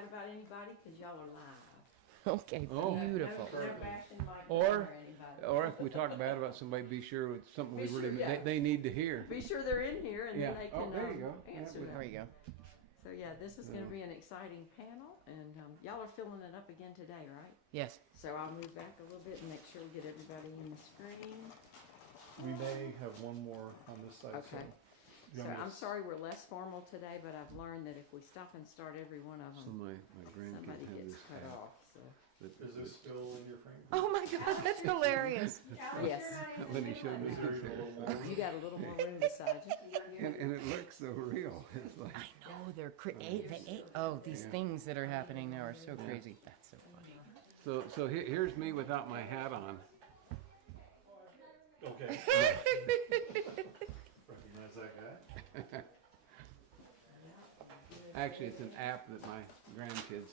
bad about anybody because y'all are live. Okay, Oh. beautiful. They're bashing my Or- anybody. Or if we talk bad about somebody, be sure it's something Be we really sure, yeah. they need to hear. Be sure they're in here and Yeah. then they Oh, can there you go. answer Yeah, them. There you go. So yeah, this is going to be an exciting panel, and y'all are filling it up again today, right? Yes. So I'll move back a little bit and make sure we get everybody in the screen. We may have one more on this side. Okay. So I'm sorry we're less formal today, but I've learned that if we stop and start every one of So them, my grandkids somebody have gets this cut app off. So. Is this still in your frame? Oh my God, that's hilarious. Yes, When he showed me Is there this a little app. more? you got a little more room beside you. And it looks so real. It's like, I know they're these things that are happening now are so crazy. That's so funny. so here's me without my hat on. Okay. Recognize that guy? Actually, it's an app that my grandkids.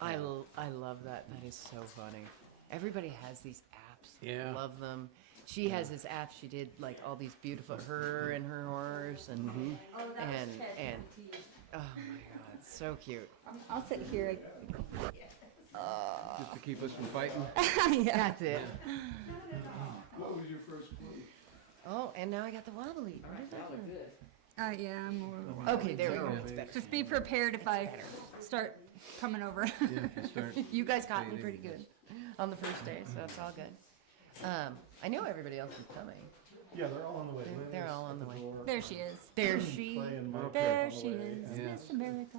I love that. That is so funny. Everybody has these apps. Yeah. Love them. She has this app. She did like all these beautiful, her and her horse and Oh, that was and ChatGPT. oh my God, so cute. I'll sit here. Just to keep us from fighting. That's it. What was your first quote? Oh, and now I got the wobbly. What is Y'all are that? good. Yeah, I'm more. Okay, there we go. It's better. Just be prepared if I start coming over. Yeah, you start You guys got me fading. pretty good on the first day, so it's all good. I know everybody else is coming. Yeah, they're all on the way. They're all on the way. Door. There she is. There she. Clay and Mike There are on the she way. is. Yeah. Miss America.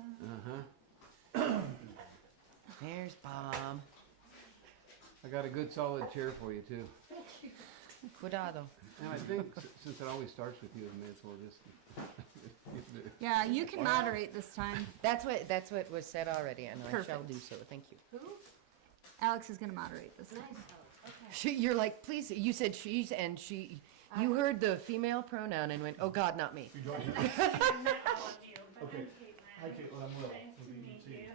There's Bob. I got a good solid chair for you too. Cuidado. And I think since it always starts with you, I may as well just. Yeah, you can moderate this time. That's what was said already, and I shall Perfect. do so. Thank you. Alex is going to moderate this time. You're like, please. You said she's and she. You heard the female pronoun and went, oh God, not me. You joined us? Met all of you, but Okay. I'm Caitlin. Hi, Caitlin. I'm Will. Nice to meet you.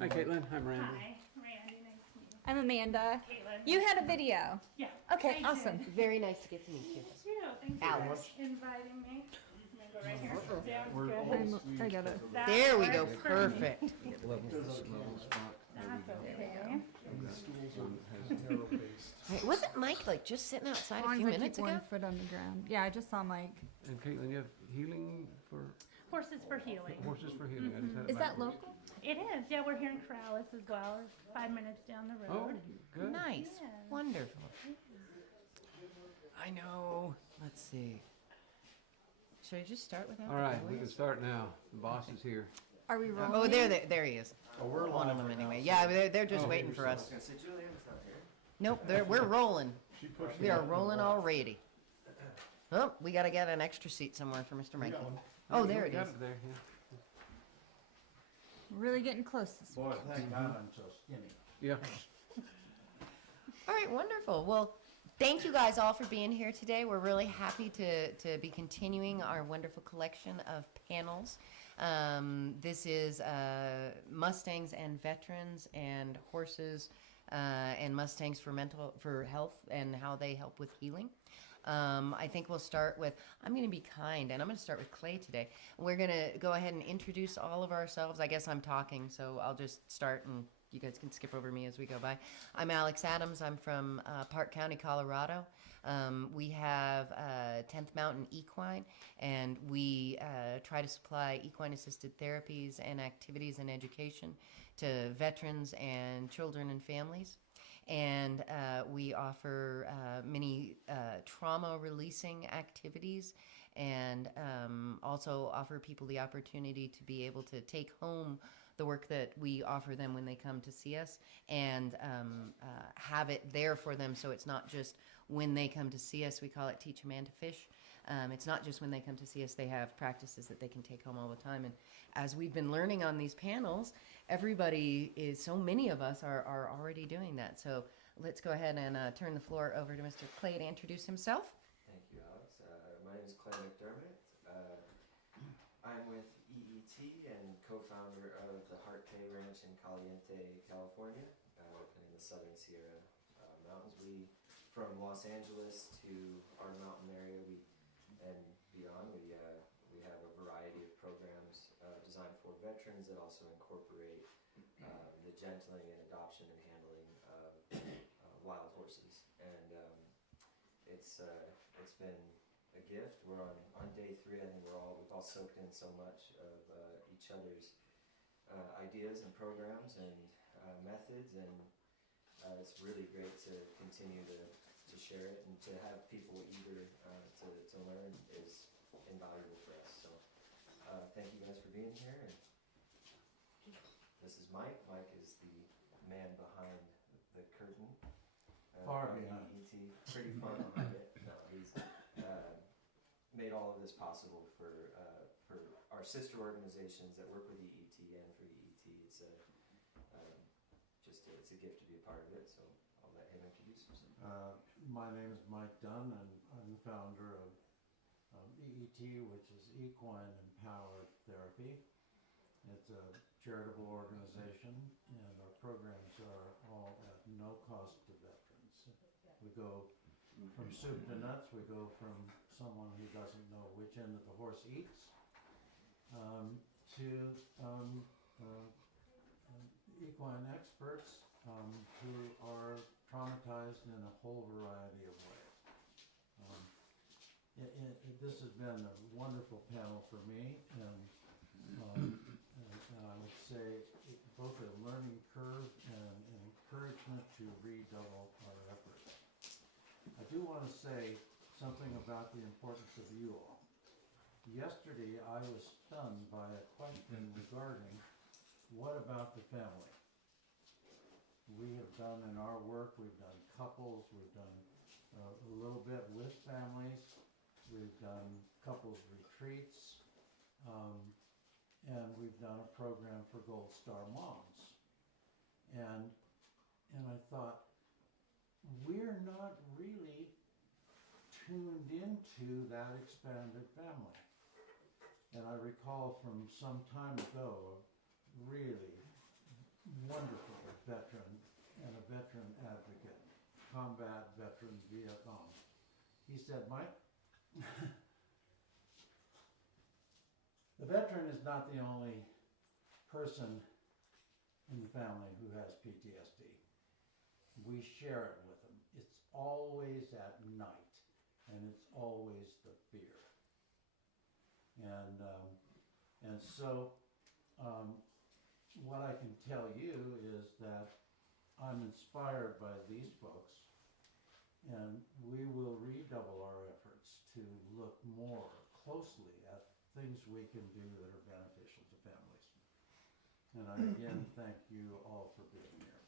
Hi, Caitlin. I'm Randy. Hi, Randy. Nice to meet you. I'm Amanda. Caitlin. You had a video. Yeah. Okay, I awesome. Very nice to get to meet you. did. You. Thanks Alex. for inviting me. I'm gonna go right here. Sounds We're good. almost I got it. That There we go. works for me. Perfect. Level spot. That's okay. The stools are narrow-based. Wait, wasn't Mike like just sitting outside As a long few as I keep minutes one ago? foot on the ground. Yeah, I just saw Mike. And Caitlin, you have healing for Horses for healing. horses for healing. I just had it Is that backwards. local? It is. Yeah, we're here in Corrales as well. 5 minutes down the Oh, road. good. Nice. Yeah. Wonderful. I know. Let's see. Should I just start without All the right, we boys? can start now. The boss is here. Are we rolling? Oh, there he is. Oh, we're One live of them right now, anyway. so Yeah, they're just Oh, waiting for us. I was gonna say Julian's not here. Nope, we're rolling. She pushed We it are up rolling and left. already. Oh, we gotta get an extra seat somewhere for Mr. We got Mikey. one. Oh, there it Got is. it there, yeah. We're really getting close this week. Boy, thank God I'm so skinny. Yeah. All right, wonderful. Well, thank you guys all for being here today. We're really happy to be continuing our wonderful collection of panels. This is Mustangs and veterans and horses and Mustangs for health and how they help with healing. I think we'll start with, I'm going to be kind, and I'm going to start with Clay today. We're going to go ahead and introduce all of ourselves. I guess I'm talking, so I'll just start and you guys can skip over me as we go by. I'm Alex Adams. I'm from Park County, Colorado. We have 10th Mountain Equine, and we try to supply equine-assisted therapies and activities and education to veterans and children and families. And we offer many trauma-releasing activities and also offer people the opportunity to be able to take home the work that we offer them when they come to see us and have it there for them, so it's not just when they come to see us. We call it Teach a Man to Fish. It's not just when they come to see us. They have practices that they can take home all the time. And as we've been learning on these panels, so many of us are already doing that. So let's go ahead and turn the floor over to Mr. Clay to introduce himself. Thank you, Alex. My name is Clay McDermott. I'm with EET and co-founder of the Heart Pay Ranch in Caliente, California, in the Southern Sierra Mountains. From Los Angeles to our mountain area, and beyond, we have a variety of programs designed for veterans that also incorporate dismantling and adoption and handling of wild horses, and it's been a gift. We're on day 3. I think we've all soaked in so much of each other's ideas and programs and methods, and it's really great to continue to share it and to have people eager to learn is invaluable for us. So thank you guys for being here. And this is Mike. Mike is the man behind the curtain. Far of behind. EET. Pretty far behind it. No, he's made all of this possible for our sister organizations that work with EET and for EET. It's a gift to be a part of it. So I'll let him introduce himself. My name is Mike Dunn, and I'm the founder of EET, which is Equine Empowered Therapy. It's a charitable organization, and our programs are all at no cost to veterans. We go from soup to nuts. We go from someone who doesn't know which end of the horse eats to equine experts who are traumatized in a whole variety of ways. This has been a wonderful panel for me, and I would say both a learning curve and an encouragement to redouble our efforts. I do want to say something about the importance of you all. Yesterday I was stunned by a question regarding what about the family? We have done in our work, we've done couples, we've done a little bit with families, we've done couples retreats, and we've done a program for Gold Star moms. And I thought, we're not really tuned into that expanded family. And I recall from some time ago, a really wonderful veteran and a veteran advocate, combat veteran Vietnam. He said, Mike, the veteran is not the only person in the family who has PTSD. We share it with them. It's always at night, and it's always the fear. And so what I can tell you is that I'm inspired by these folks, and we will redouble our efforts to look more closely at things we can do that are beneficial to families. And I again thank you all for being here.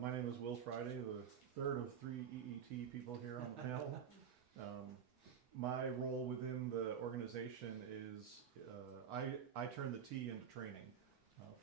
My name is Will Friday, the third of 3 EET people here on the panel. My role within the organization is I turn the T into training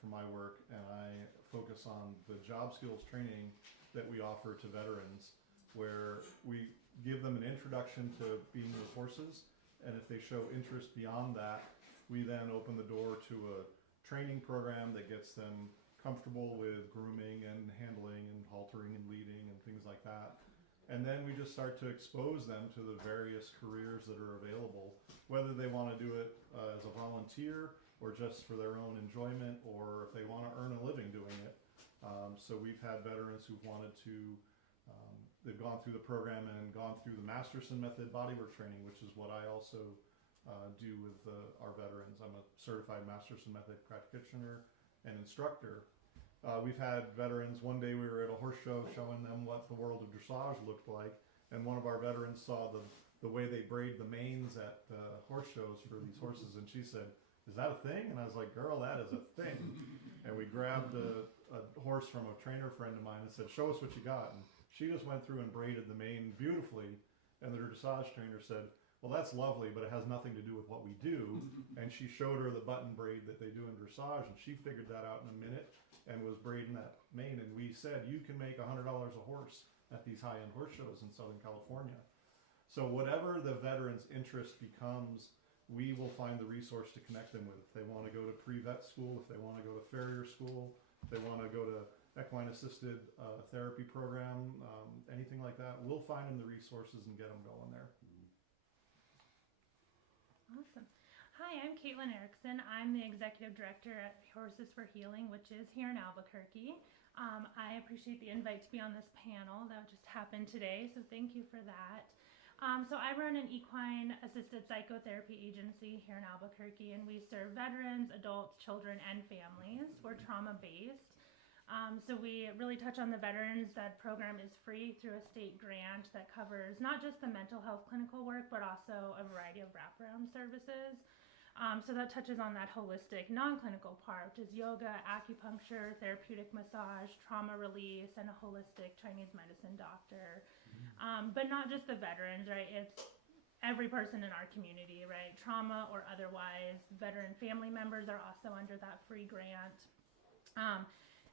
for my work, and I focus on the job skills training that we offer to veterans, where we give them an introduction to being with horses, and if they show interest beyond that, we then open the door to a training program that gets them comfortable with grooming and handling and haltering and leading and things like that. And then we just start to expose them to the various careers that are available, whether they want to do it as a volunteer or just for their own enjoyment, or if they want to earn a living doing it. So we've had veterans who've wanted to, they've gone through the program and gone through the Masterson Method bodywork training, which is what I also do with our veterans. I'm a certified Masterson Method practitioner and instructor. We've had veterans, one day we were at a horse show showing them what the world of dressage looked like, and one of our veterans saw the way they braid the manes at horse shows for these horses, and she said, "Is that a thing?" And I was like, "Girl, that is a thing." And we grabbed a horse from a trainer friend of mine and said, "Show us what you got." And she just went through and braided the mane beautifully, and the dressage trainer said, "Well, that's lovely, but it has nothing to do with what we do." And she showed her the button braid that they do in dressage, and she figured that out in a minute and was braiding that mane. And we said, you can make $100 a horse at these high-end horse shows in Southern California. So whatever the veteran's interest becomes, we will find the resource to connect them with. If they want to go to pre-vet school, if they want to go to farrier school, if they want to go to equine-assisted therapy program, anything like that, we'll find them the resources and get them going there. Awesome. Hi, I'm Caitlin Erickson. I'm the executive director at Horses for Healing, which is here in Albuquerque. I appreciate the invite to be on this panel that just happened today, so thank you for that. So I run an equine assisted psychotherapy agency here in Albuquerque, and we serve veterans, adults, children, and families. We're trauma-based. So we really touch on the veterans. That program is free through a state grant that covers not just the mental health clinical work, but also a variety of wraparound services. So that touches on that holistic, non-clinical part, which is yoga, acupuncture, therapeutic massage, trauma release, and a holistic Chinese medicine doctor. But not just the veterans, right? It's every person in our community, right? Trauma or otherwise. Veteran family members are also under that free grant.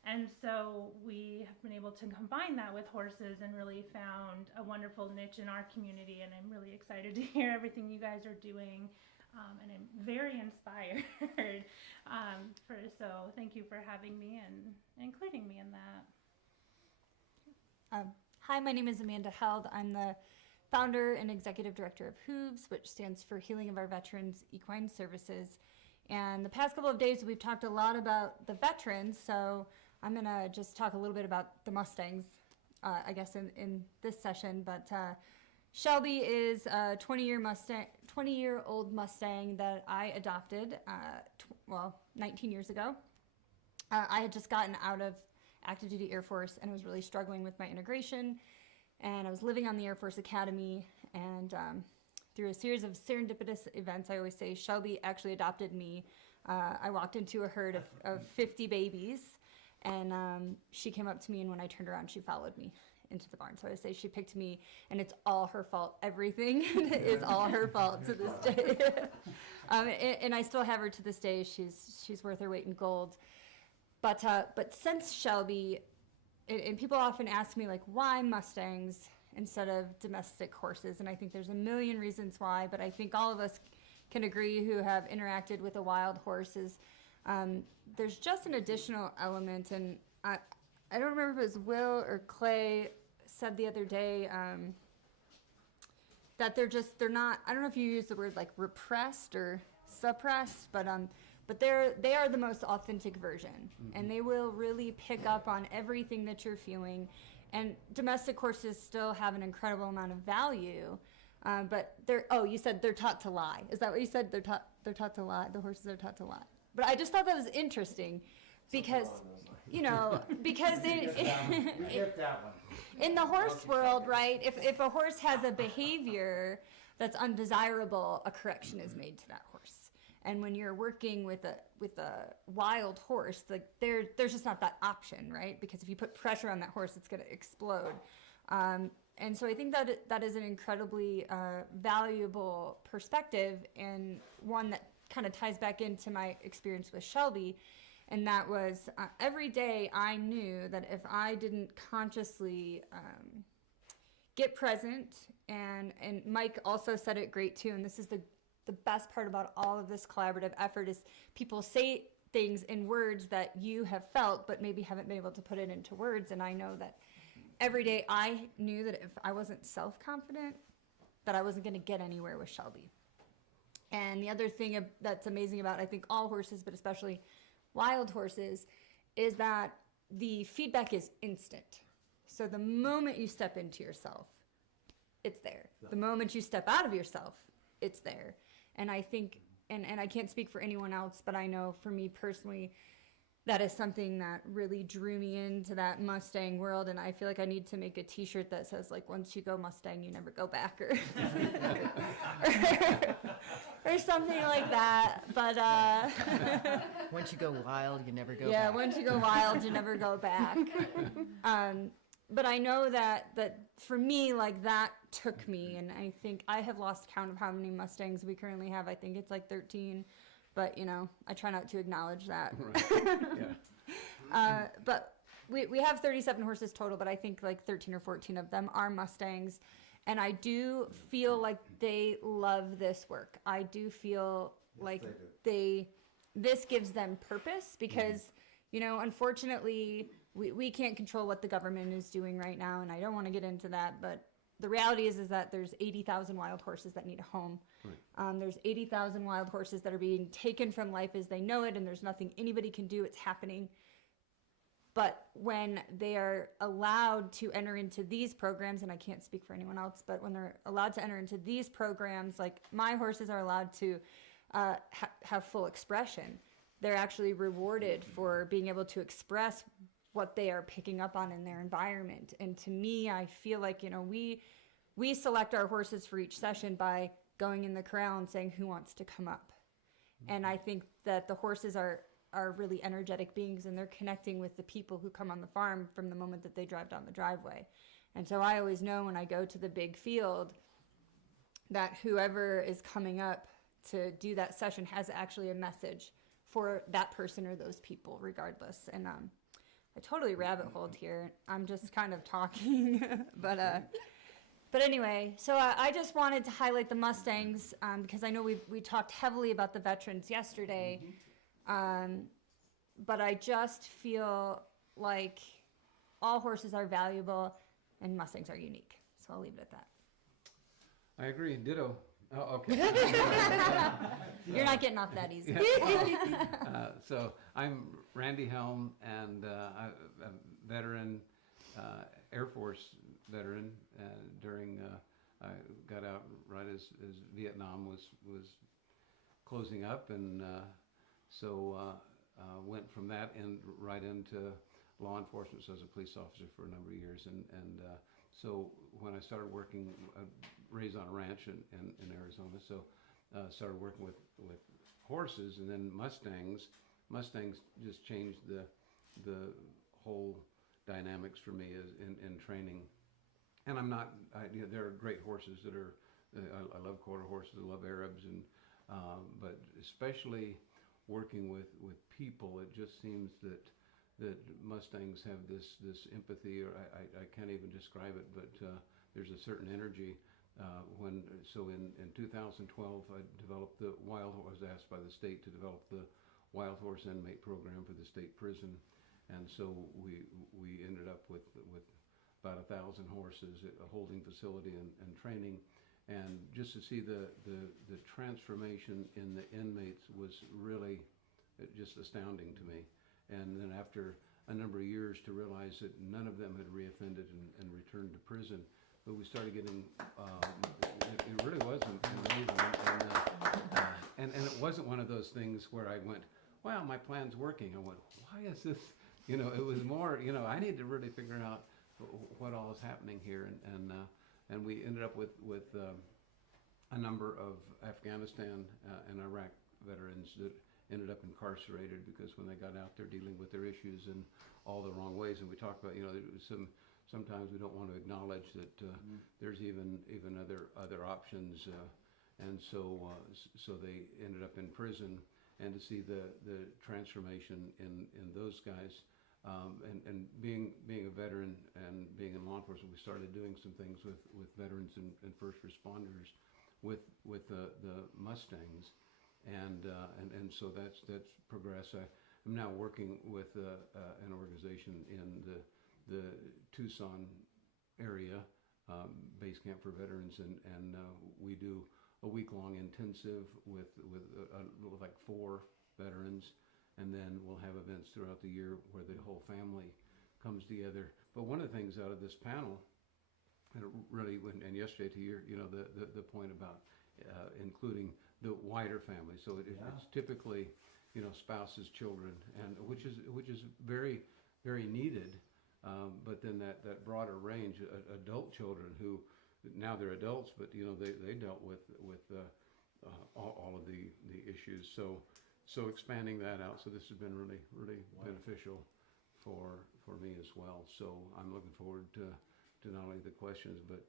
And so we have been able to combine that with horses and really found a wonderful niche in our community. And I'm really excited to hear everything you guys are doing. And I'm very inspired. So thank you for having me and including me in that. Hi, my name is Amanda Held. I'm the founder and executive director of Hooves, which stands for Healing of Our Veterans Equine Services. And the past couple of days, we've talked a lot about the veterans, so I'm going to just talk a little bit about the Mustangs, I guess, in this session. But Shelby is a 20-year-old Mustang that I adopted, 19 years ago. I had just gotten out of active duty Air Force and was really struggling with my integration. And I was living on the Air Force Academy, and through a series of serendipitous events, I always say, Shelby actually adopted me. I walked into a herd of 50 babies, and she came up to me, and when I turned around, she followed me into the barn. So I say she picked me, and it's all her fault. Everything is all her fault to this day. And I still have her to this day. She's worth her weight in gold. But since Shelby, and people often ask me, like, why Mustangs instead of domestic horses? And I think there's a million reasons why, but I think all of us can agree who have interacted with a wild horse is there's just an additional element. And I don't remember if it was Will or Clay said the other day that they're not, I don't know if you use the word like repressed or suppressed, but they are the most authentic version, and they will really pick up on everything that you're feeling. And domestic horses still have an incredible amount of value, but you said they're taught to lie. Is that what you said? They're taught to lie. The horses are taught to lie. But I just thought that was interesting because, because in the horse world, right, if a horse has a behavior that's undesirable, a correction is made to that horse. And when you're working with a wild horse, like there's just not that option, right? Because if you put pressure on that horse, it's going to explode. And so I think that is an incredibly valuable perspective, and one that kind of ties back into my experience with Shelby. And that was every day I knew that if I didn't consciously get present, and Mike also said it great too, and this is the best part about all of this collaborative effort is people say things in words that you have felt but maybe haven't been able to put it into words. And I know that every day I knew that if I wasn't self-confident, that I wasn't going to get anywhere with Shelby. And the other thing that's amazing about, I think, all horses, but especially wild horses, is that the feedback is instant. So the moment you step into yourself, it's there. The moment you step out of yourself, it's there. And I think, and I can't speak for anyone else, but I know for me personally, that is something that really drew me into that Mustang world. And I feel like I need to make a t-shirt that says, like, once you go Mustang, you never go back, or something like that. But Once you go wild, you never go back. Yeah, once you go wild, you never go back. But I know that for me, like, that took me, and I think I have lost count of how many Mustangs we currently have. I think it's like 13, but I try not to acknowledge that. Right. Yeah. But we have 37 horses total, but I think like 13 or 14 of them are Mustangs. And I do feel like they love this work. I do feel like this gives them purpose because, unfortunately, we can't control what the government is doing right now, and I don't want to get into that, but the reality is that there's 80,000 wild horses that need a home. Right. There's 80,000 wild horses that are being taken from life as they know it, and there's nothing anybody can do. It's happening. But when they are allowed to enter into these programs, and I can't speak for anyone else, but when they're allowed to enter into these programs, like my horses are allowed to have full expression. They're actually rewarded for being able to express what they are picking up on in their environment. And to me, I feel like, you know, we select our horses for each session by going in the corral and saying who wants to come up. And I think that the horses are really energetic beings, and they're connecting with the people who come on the farm from the moment that they drive down the driveway. And so I always know when I go to the big field that whoever is coming up to do that session has actually a message for that person or those people regardless. And I totally rabbit holed here. I'm just kind of talking, but anyway, so I just wanted to highlight the Mustangs because I know we talked heavily about the veterans yesterday, but I just feel like all horses are valuable and Mustangs are unique. So I'll leave it at that. I agree. Ditto. Oh, okay. You're not getting off that easy. So I'm Randy Helm, and I'm a veteran, Air Force veteran. During I got out right as Vietnam was closing up, and so went from that right into law enforcement. So I was a police officer for a number of years, and so when I started working, raised on a ranch in Arizona, so started working with horses, and then Mustangs. Mustangs just changed the whole dynamics for me in training. And I'm not, there are great horses that are, I love quarter horses, I love Arabs, and but especially working with people, it just seems that Mustangs have this empathy, or I can't even describe it, but there's a certain energy. In 2012, I developed the wild horse. I was asked by the state to develop the wild horse inmate program for the state prison, and so we ended up with about 1,000 horses at a holding facility and training, and just to see the transformation in the inmates was really just astounding to me. And then after a number of years to realize that none of them had reoffended and returned to prison. But we started getting, it really was amazing. And it wasn't one of those things where I went, wow, my plan's working. I went, why is this, it was more, I need to really figure out what all is happening here. And we ended up with a number of Afghanistan and Iraq veterans that ended up incarcerated because when they got out there dealing with their issues in all the wrong ways. And we talked about, sometimes we don't want to acknowledge that there's even other options, and so they ended up in prison. And to see the transformation in those guys, and being a veteran and being in law enforcement, we started doing some things with veterans and first responders with the Mustangs, and so that's progressed. I'm now working with an organization in the Tucson area, base camp for veterans, and we do a week-long intensive with like 4 veterans, and then we'll have events throughout the year where the whole family comes together. But one of the things out of this panel, and really, and yesterday to your, the point about including the wider family. So it's typically, spouses, children, and which is very, very needed. But then that broader range, adult children who now they're adults, but they dealt with all of the issues. So expanding that out. So this has been really, really beneficial for me as well. So I'm looking forward to not only the questions, but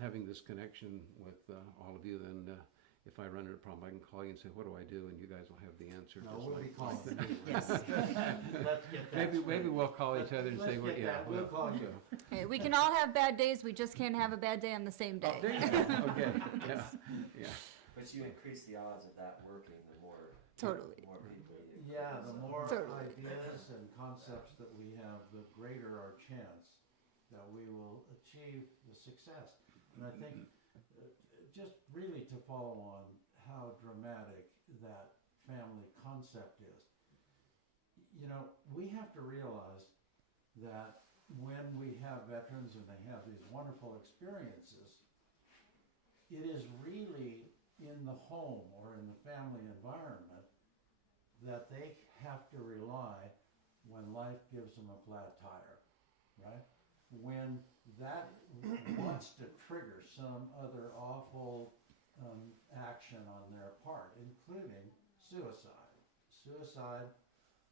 having this connection with all of you. Then if I run into a problem, I can call you and say, what do I do? And you guys will have the answer. No, we'll be calling. Yes. Let's get that Maybe straight. we'll call each other and say, We'll call you. Hey, we can all have bad days. We just can't have a bad day on the same day. Oh, there you go. Okay. Yeah. But you increase the odds of that working, the more Totally. more people you Yeah, the more Totally. ideas and concepts that we have, the greater our chance that we will achieve the success. And I think just really to follow on how dramatic that family concept is. You know, we have to realize that when we have veterans and they have these wonderful experiences, it is really in the home or in the family environment that they have to rely when life gives them a flat tire, right? When that wants to trigger some other awful action on their part, including suicide. Suicide,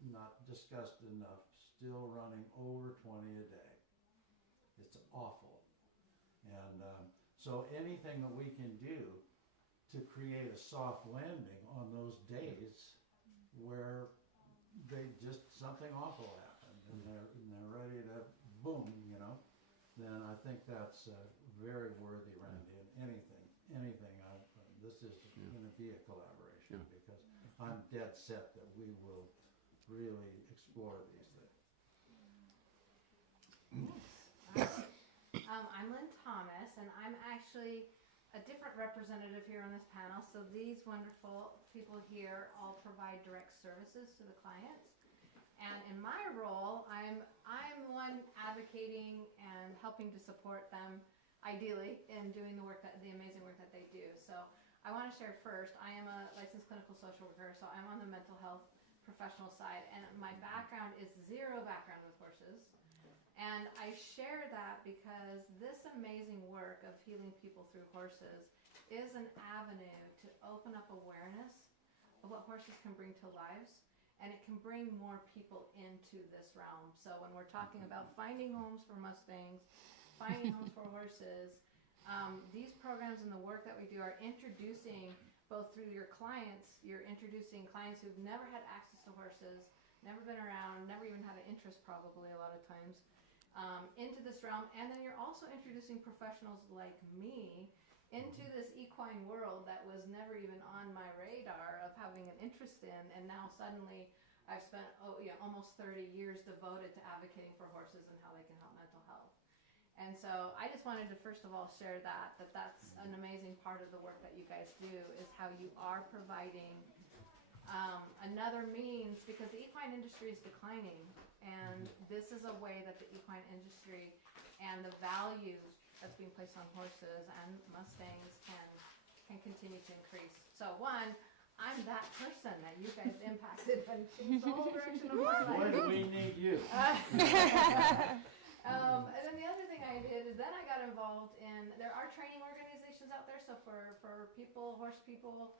not discussed enough, still running over 20 a day. It's awful. And so anything that we can do to create a soft landing on those days where they just, something awful happened and they're ready to boom, you know, then I think that's very worthy, Randy. And this is going to be a collaboration because I'm dead set that we will really explore these things. I'm Lynn Thomas, and I'm actually a different representative here on this panel. So these wonderful people here all provide direct services to the clients. And in my role, I'm one advocating and helping to support them, ideally, in doing the amazing work that they do. So I want to share first, I am a licensed clinical social worker, so I'm on the mental health professional side, and my background is zero background with horses. And I share that because this amazing work of healing people through horses is an avenue to open up awareness of what horses can bring to lives, and it can bring more people into this realm. So when we're talking about finding homes for Mustangs, finding homes for horses, these programs and the work that we do are introducing, both through your clients, you're introducing clients who've never had access to horses, never been around, never even had an interest probably a lot of times, into this realm. And then you're also introducing professionals like me into this equine world that was never even on my radar of having an interest in, and now suddenly I've spent almost 30 years devoted to advocating for horses and how they can help mental health. And so I just wanted to first of all share that's an amazing part of the work that you guys do, is how you are providing another means, because the equine industry is declining, and this is a way that the equine industry and the value that's being placed on horses and Mustangs can continue to increase. So one, I'm that person that you guys impacted and changed the whole direction of my life. Boy, do we need you. And then the other thing I did is then I got involved in, there are training organizations out there, so for people, horse people,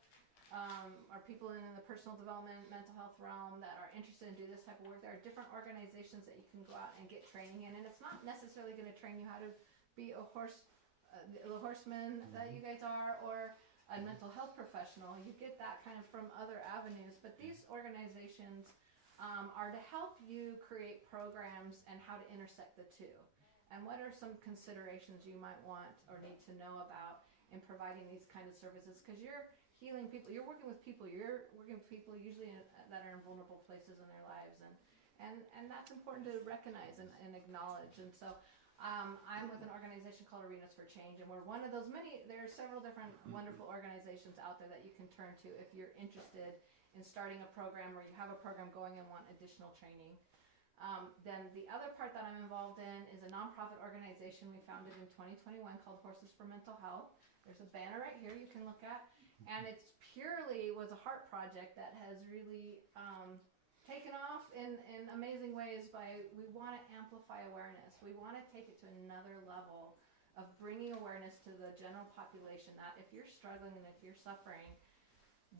or people in the personal development, mental health realm that are interested in doing this type of work, there are different organizations that you can go out and get training in, and it's not necessarily going to train you how to be a horse, the horseman that you guys are, or a mental health professional. You get that kind of from other avenues, but these organizations are to help you create programs and how to intersect the two. And what are some considerations you might want or need to know about in providing these kind of services? Because you're healing people, you're working with people usually that are in vulnerable places in their lives, and that's important to recognize and acknowledge. And so I'm with an organization called Arenas for Change, and we're one of those many. There are several different wonderful organizations out there that you can turn to if you're interested in starting a program, or you have a program going and want additional training. Then the other part that I'm involved in is a nonprofit organization we founded in 2021 called Horses for Mental Health. There's a banner right here you can look at, and it's purely was a heart project that has really taken off in amazing ways. We want to amplify awareness. We want to take it to another level of bringing awareness to the general population that if you're struggling and if you're suffering,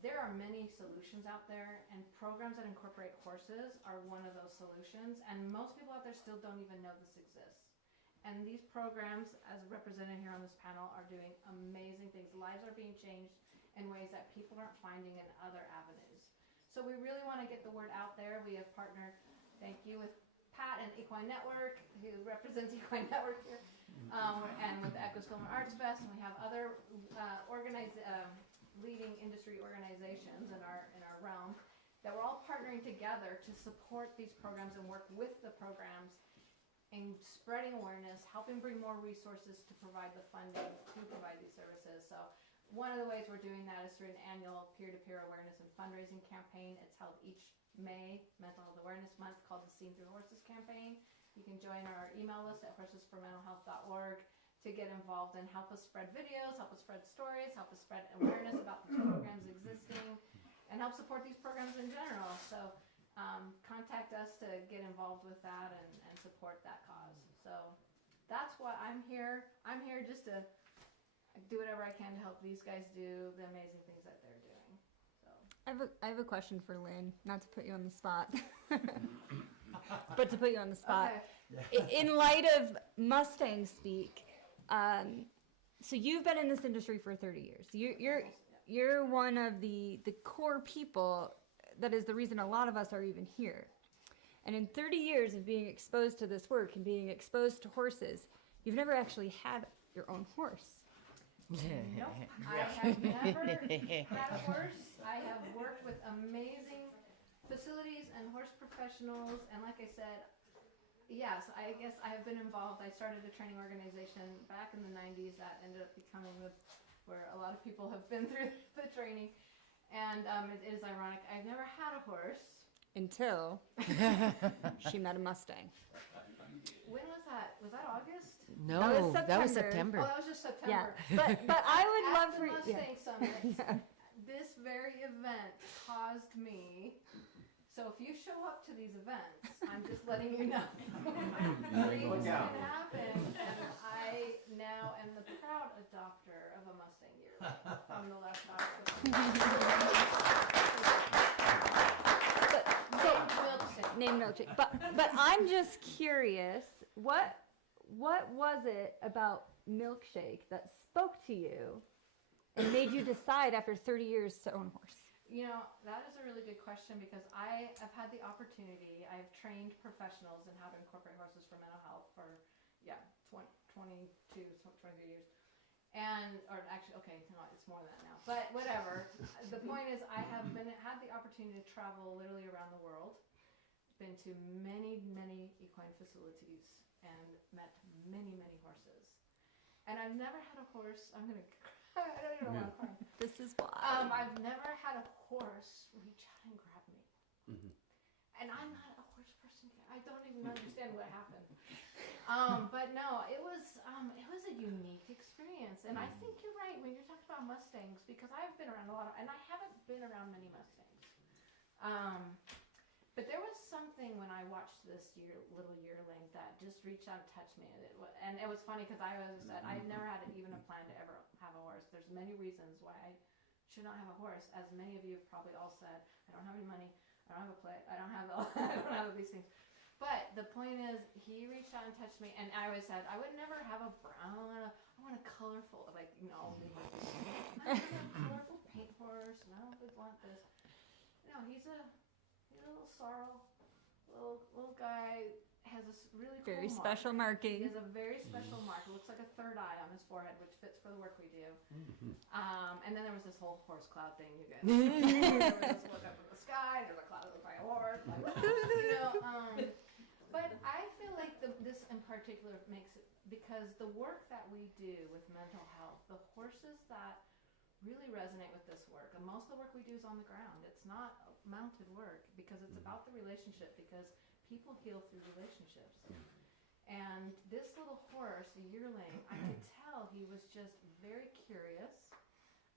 there are many solutions out there, and programs that incorporate horses are one of those solutions, and most people out there still don't even know this exists. And these programs, as represented here on this panel, are doing amazing things. Lives are being changed in ways that people aren't finding in other avenues. So we really want to get the word out there. We have partnered, thank you, with Pat and Equine Network, who represents Equine Network here, and with the Echoes Film and Arts Fest, and we have other leading industry organizations in our realm that we're all partnering together to support these programs and work with the programs and spreading awareness, helping bring more resources to provide the funding to provide these services. So one of the ways we're doing that is through an annual peer-to-peer awareness and fundraising campaign. It's held each May, Mental Health Awareness Month, called the Seen Through Horses campaign. You can join our email list at horsesformentalhealth.org to get involved and help us spread videos, help us spread stories, help us spread awareness about these programs existing, and help support these programs in general. So contact us to get involved with that and support that cause. So that's what I'm here. I'm here just to do whatever I can to help these guys do the amazing things that they're doing. So I have a question for Lynn, not to put you on the spot, but to put you on the spot. okay. In light of Mustang speak, so you've been in this industry for 30 years. You're one of the core people that is the reason a lot of us are even here. And in 30 years of being exposed to this work and being exposed to horses, you've never actually had your own horse. Nope. I have never had a horse. I have worked with amazing facilities and horse professionals, and like I said, yes, I guess I have been involved. I started a training organization back in the 90s that ended up becoming where a lot of people have been through the training, and it is ironic. I've never had a horse. Until she met a Mustang. When was that? Was that August? No, that was September. September. Oh, that was just September. Yeah, but I would love At for the yeah. Mustang Summit, this very event caused me. So if you show up to these events, I'm just letting you know. Things can happen, and I now am the proud adopter of a Mustang yearling from the last Name milkshake. But I'm just curious, what was it about milkshake that spoke to you and made you decide after 30 years to own a horse? You know, that is a really good question because I have had the opportunity. I've trained professionals in how to incorporate horses for mental health for 23 years. And, or actually, okay, no, it's more than that now. But whatever. The point is, I have had the opportunity to travel literally around the world. Been to many, many equine facilities and met many, many horses. And I've never had a horse. I'm gonna cry. I don't even want to cry. This is why. I've never had a horse reach out and grab me. Mhm. And I'm not a horse person yet. I don't even understand what happened. But no, it was a unique experience. And I think you're right when you're talking about Mustangs because I've been around a lot of, and I haven't been around many Mustangs. But there was something when I watched this little yearling that just reached out and touched me. And it was funny because I always said I've never had even a plan to ever have a horse. There's many reasons why I should not have a horse. As many of you have probably all said, I don't have any money, I don't have a play, I don't have these things. But the point is, he reached out and touched me, and I always said I would never have a brown. I want a colorful, like I want a colorful paint horse, and I don't want this. No, he's a little sorrel, little guy, has a really cool Very mark. special He marking. has a very special mark. It looks like a third eye on his forehead, which fits for the work we do. And then there was this whole horse cloud thing, you guys. There was this look up in the sky. There's a cloud that looks like a horse. But I feel like this in particular makes it because the work that we do with mental health, the horses that really resonate with this work, and most of the work we do is on the ground. It's not mounted work because it's about the relationship because people heal through relationships. And this little horse, a yearling, I could tell he was just very curious.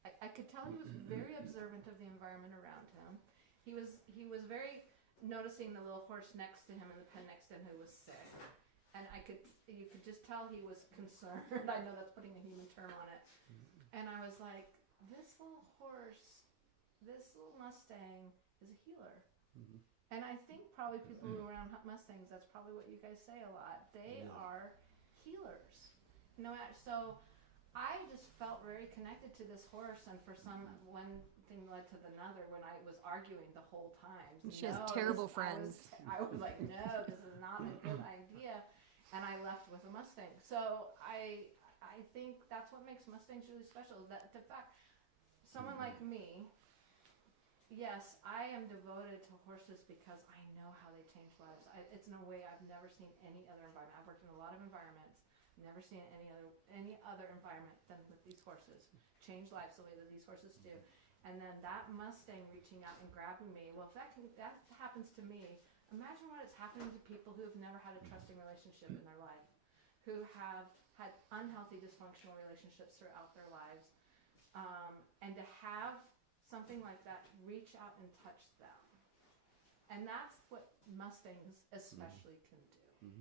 I could tell he was very observant of the environment around him. He was very noticing the little horse next to him in the pen next to him who was sick. And you could just tell he was concerned. I know that's putting a human term on it. And I was like, this little horse, this little Mustang is a healer. And I think probably people who are around Mustangs, that's probably what you guys say a lot. They are healers. So I just felt very connected to this horse, and for one thing led to another when I was arguing the whole time. She has terrible friends. I was like, no, this is not a good idea. And I left with a Mustang. So I think that's what makes Mustangs really special. That the fact someone like me yes, I am devoted to horses because I know how they change lives. It's in a way I've never seen any other environment. I've worked in a lot of environments. Never seen any other environment than with these horses. Change lives the way that these horses do. And then that Mustang reaching out and grabbing me. Well, if that happens to me, imagine what is happening to people who have never had a trusting relationship in their life, who have had unhealthy, dysfunctional relationships throughout their lives, and to have something like that reach out and touch them. And that's what Mustangs especially can do.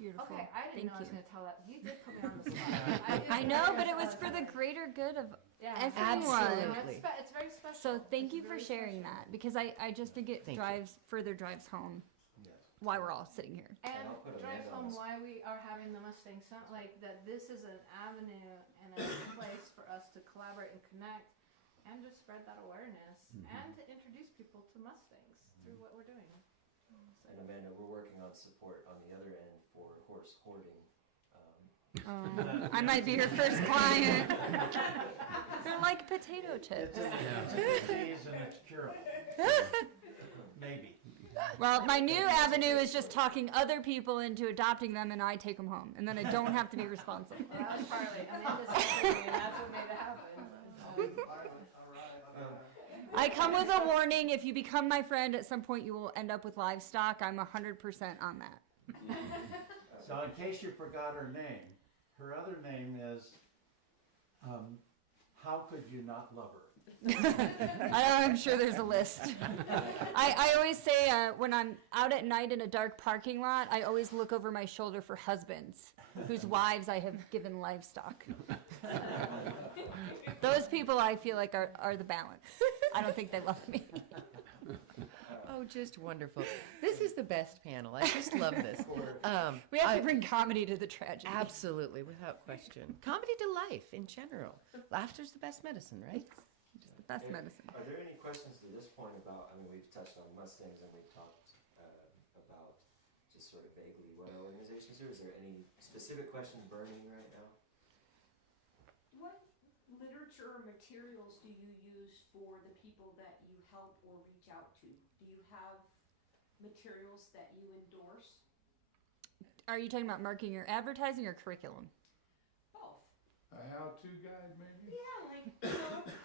Beautiful. Okay, I didn't Thank know I was you. going to tell that. You did put me on the spot. I know, but it was for the greater good of everyone. Absolutely. It's very special. So thank It's you for very sharing special. that, because I just think it Thank you. further drives home Yes. why we're all sitting here. And I'll put a drives lid on home this. why we are having the Mustang Summit, like that this is an avenue and a place for us to collaborate and connect and just spread that awareness and to introduce people to Mustangs through what we're doing. And Amanda, we're working on support on the other end for horse hoarding. I might be your first client. They're like potato chips. It's a disease and it's curable. Maybe. Well, my new avenue is just talking other people into adopting them, and I take them home, and then I don't have to be responsible. Well, that was partly, Amanda's helping me, and that's what made it happen. I come with a warning: if you become my friend, at some point you will end up with livestock. I'm 100% on that. So in case you forgot her name, her other name is, how could you not love her? I'm sure there's a list. I always say when I'm out at night in a dark parking lot, I always look over my shoulder for husbands whose wives I have given livestock. Those people I feel like are the balance. I don't think they love me. Oh, just wonderful. This is the best panel. I just love this. We have to bring comedy to the tragedy. Absolutely, without question. Comedy to life in general. Laughter's the best medicine, right? Just the best medicine. Are there any questions to this point about, I mean, we've touched on Mustangs and we've talked about just sort of vaguely what our organizations do. Is there any specific questions burning right now? What literature or materials do you use for the people that you help or reach out to? Do you have materials that you endorse? Are you talking about marketing or advertising or curriculum? Both. A how-to guide, maybe? Yeah, like,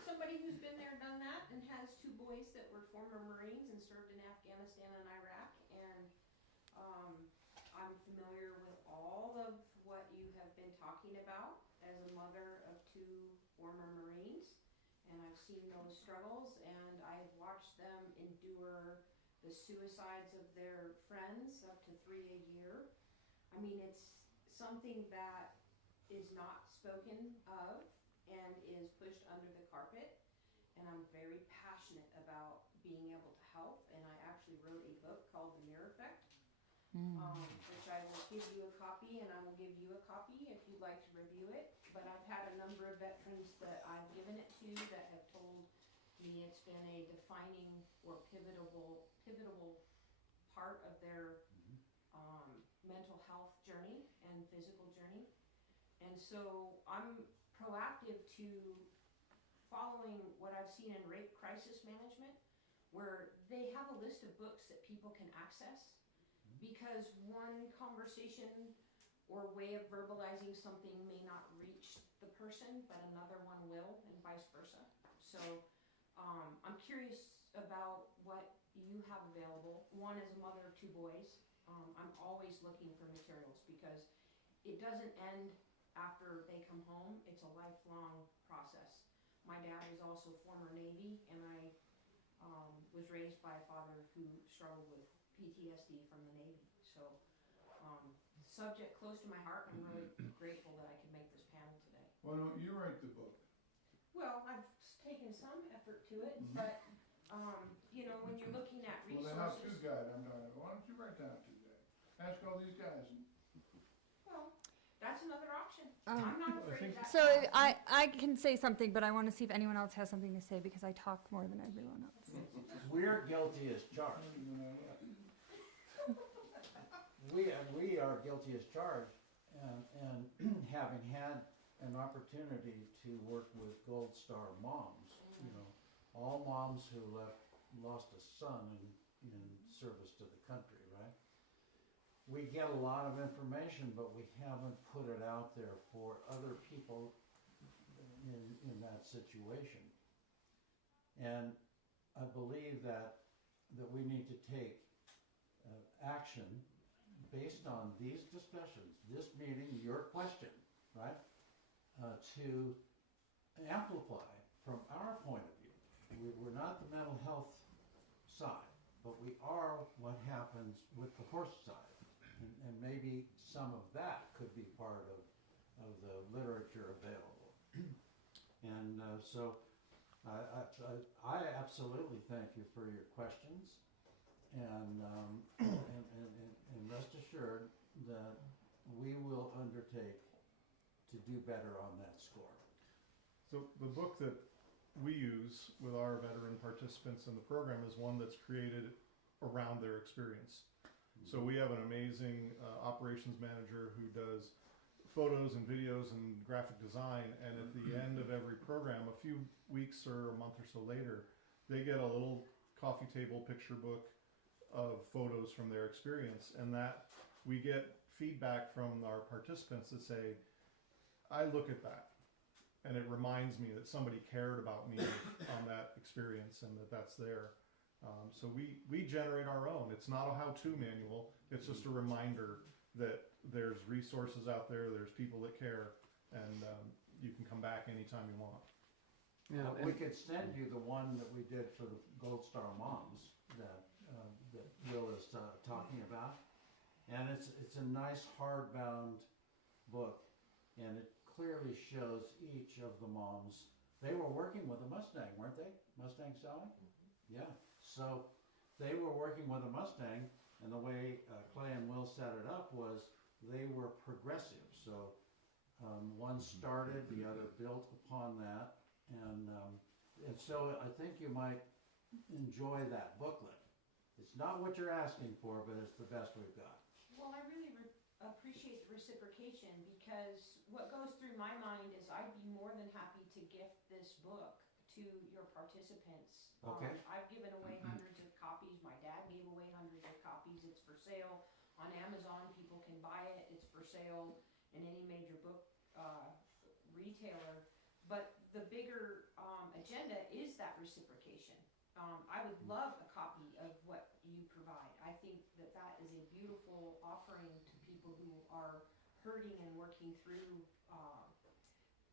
somebody who's been there, done that, and has two boys that were former Marines and served in Afghanistan and Iraq, and I'm familiar with all of what you have been talking about as a mother of two former Marines, and I've seen those struggles, and I've watched them endure the suicides of their friends, up to 3 a year. I mean, it's something that is not spoken of and is pushed under the carpet, and I'm very passionate about being able to help, and I actually wrote a book called The Mirror Effect, which I will give you a copy, and I will give you a copy if you'd like to review it. But I've had a number of veterans that I've given it to that have told me it's been a defining or pivotal part of their mental health journey and physical journey. And so I'm proactive to following what I've seen in rape crisis management, where they have a list of books that people can access, because one conversation or way of verbalizing something may not reach the person, but another one will, and vice versa. So I'm curious about what you have available. One, as a mother of two boys, I'm always looking for materials, because it doesn't end after they come home. It's a lifelong process. My dad is also former Navy, and I was raised by a father who struggled with PTSD from the Navy. So subject close to my heart. I'm really grateful that I could make this panel today. Why don't you write the book? Well, I've taken some effort to it, but you know, when you're looking at Well, the how-to resources, guide I'm talking about. Why don't you write the how-to guide? Ask all these guys. well, that's another option. Um, I'm not afraid of that. So I can say something, but I want to see if anyone else has something to say, because I talk more than everyone else. We're guilty as charged. We are guilty as charged, and having had an opportunity to work with Gold Star moms, you know, all moms who lost a son in service to the country, right? We get a lot of information, but we haven't put it out there for other people in that situation. And I believe that we need to take action based on these discussions, this meeting, your question, right? To amplify from our point of view. We're not the mental health side, but we are what happens with the horse side. And maybe some of that could be part of the literature available. And so I absolutely thank you for your questions, and rest assured that we will undertake to do better on that score. So the book that we use with our veteran participants in the program is one that's created around their experience. So we have an amazing operations manager who does photos and videos and graphic design, and at the end of every program, a few weeks or a month or so later, they get a little coffee table picture book of photos from their experience, and that we get feedback from our participants that say, I look at that and it reminds me that somebody cared about me on that experience and that's there. So we generate our own. It's not a how-to manual. It's just a reminder that there's resources out there, there's people that care, and you can come back anytime you want. Yeah, We could send you the one that we did for the Gold Star Moms that Will is talking about. And it's a nice hardbound book, and it clearly shows each of the moms. They were working with a Mustang, weren't they? Mustang selling? Yeah. So they were working with a Mustang, and the way Clay and Will set it up was they were progressive. So one started, the other built upon that, and so I think you might enjoy that booklet. It's not what you're asking for, but it's the best we've got. Well, I really appreciate the reciprocation, because what goes through my mind is I'd be more than happy to gift this book to your participants. Okay. I've given away hundreds of copies. My dad gave away hundreds of copies. It's for sale on Amazon. People can buy it. It's for sale in any major book retailer. But the bigger agenda is that reciprocation. I would love a copy of what you provide. I think that is a beautiful offering to people who are hurting and working through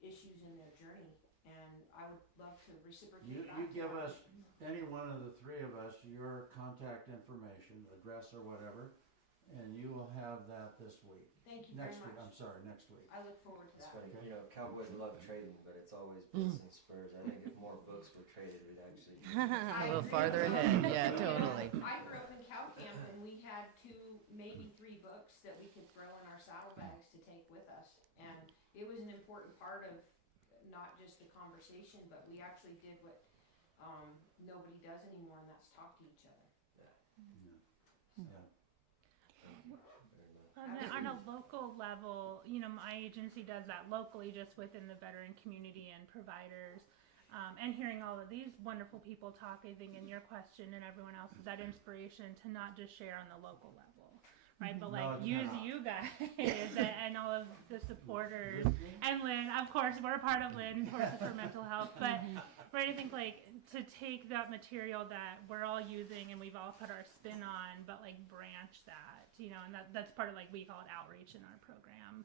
issues in their journey. And I would love to reciprocate back. You give us, any one of the three of us, your contact information, address or whatever, and you will have that this week. Thank you Next very week, much. I'm sorry, next week. I look forward to It's that. funny, you know, cowboys love trading, but it's always bits and spurs. I think if more books were traded, we'd actually. I A little agree. farther ahead, yeah, totally. I grew up in cow camp, and we had 2, maybe 3 books that we could throw in our saddlebags to take with us. And it was an important part of not just the conversation, but we actually did what nobody does anymore, and that's talk to each other. Yeah. And then on a local level, you know, my agency does that locally just within the veteran community and providers. And hearing all of these wonderful people talk, I think, in your question and everyone else, is that inspiration to not just share on the local level, right? But like No, it's use not. you guys and all of the supporters. And Lynn, of course, we're a part of Lynn's Horses for Mental Health. But right, I think like to take that material that we're all using and we've all put our spin on, but like branch that, you know, and that's part of like we call it outreach in our program,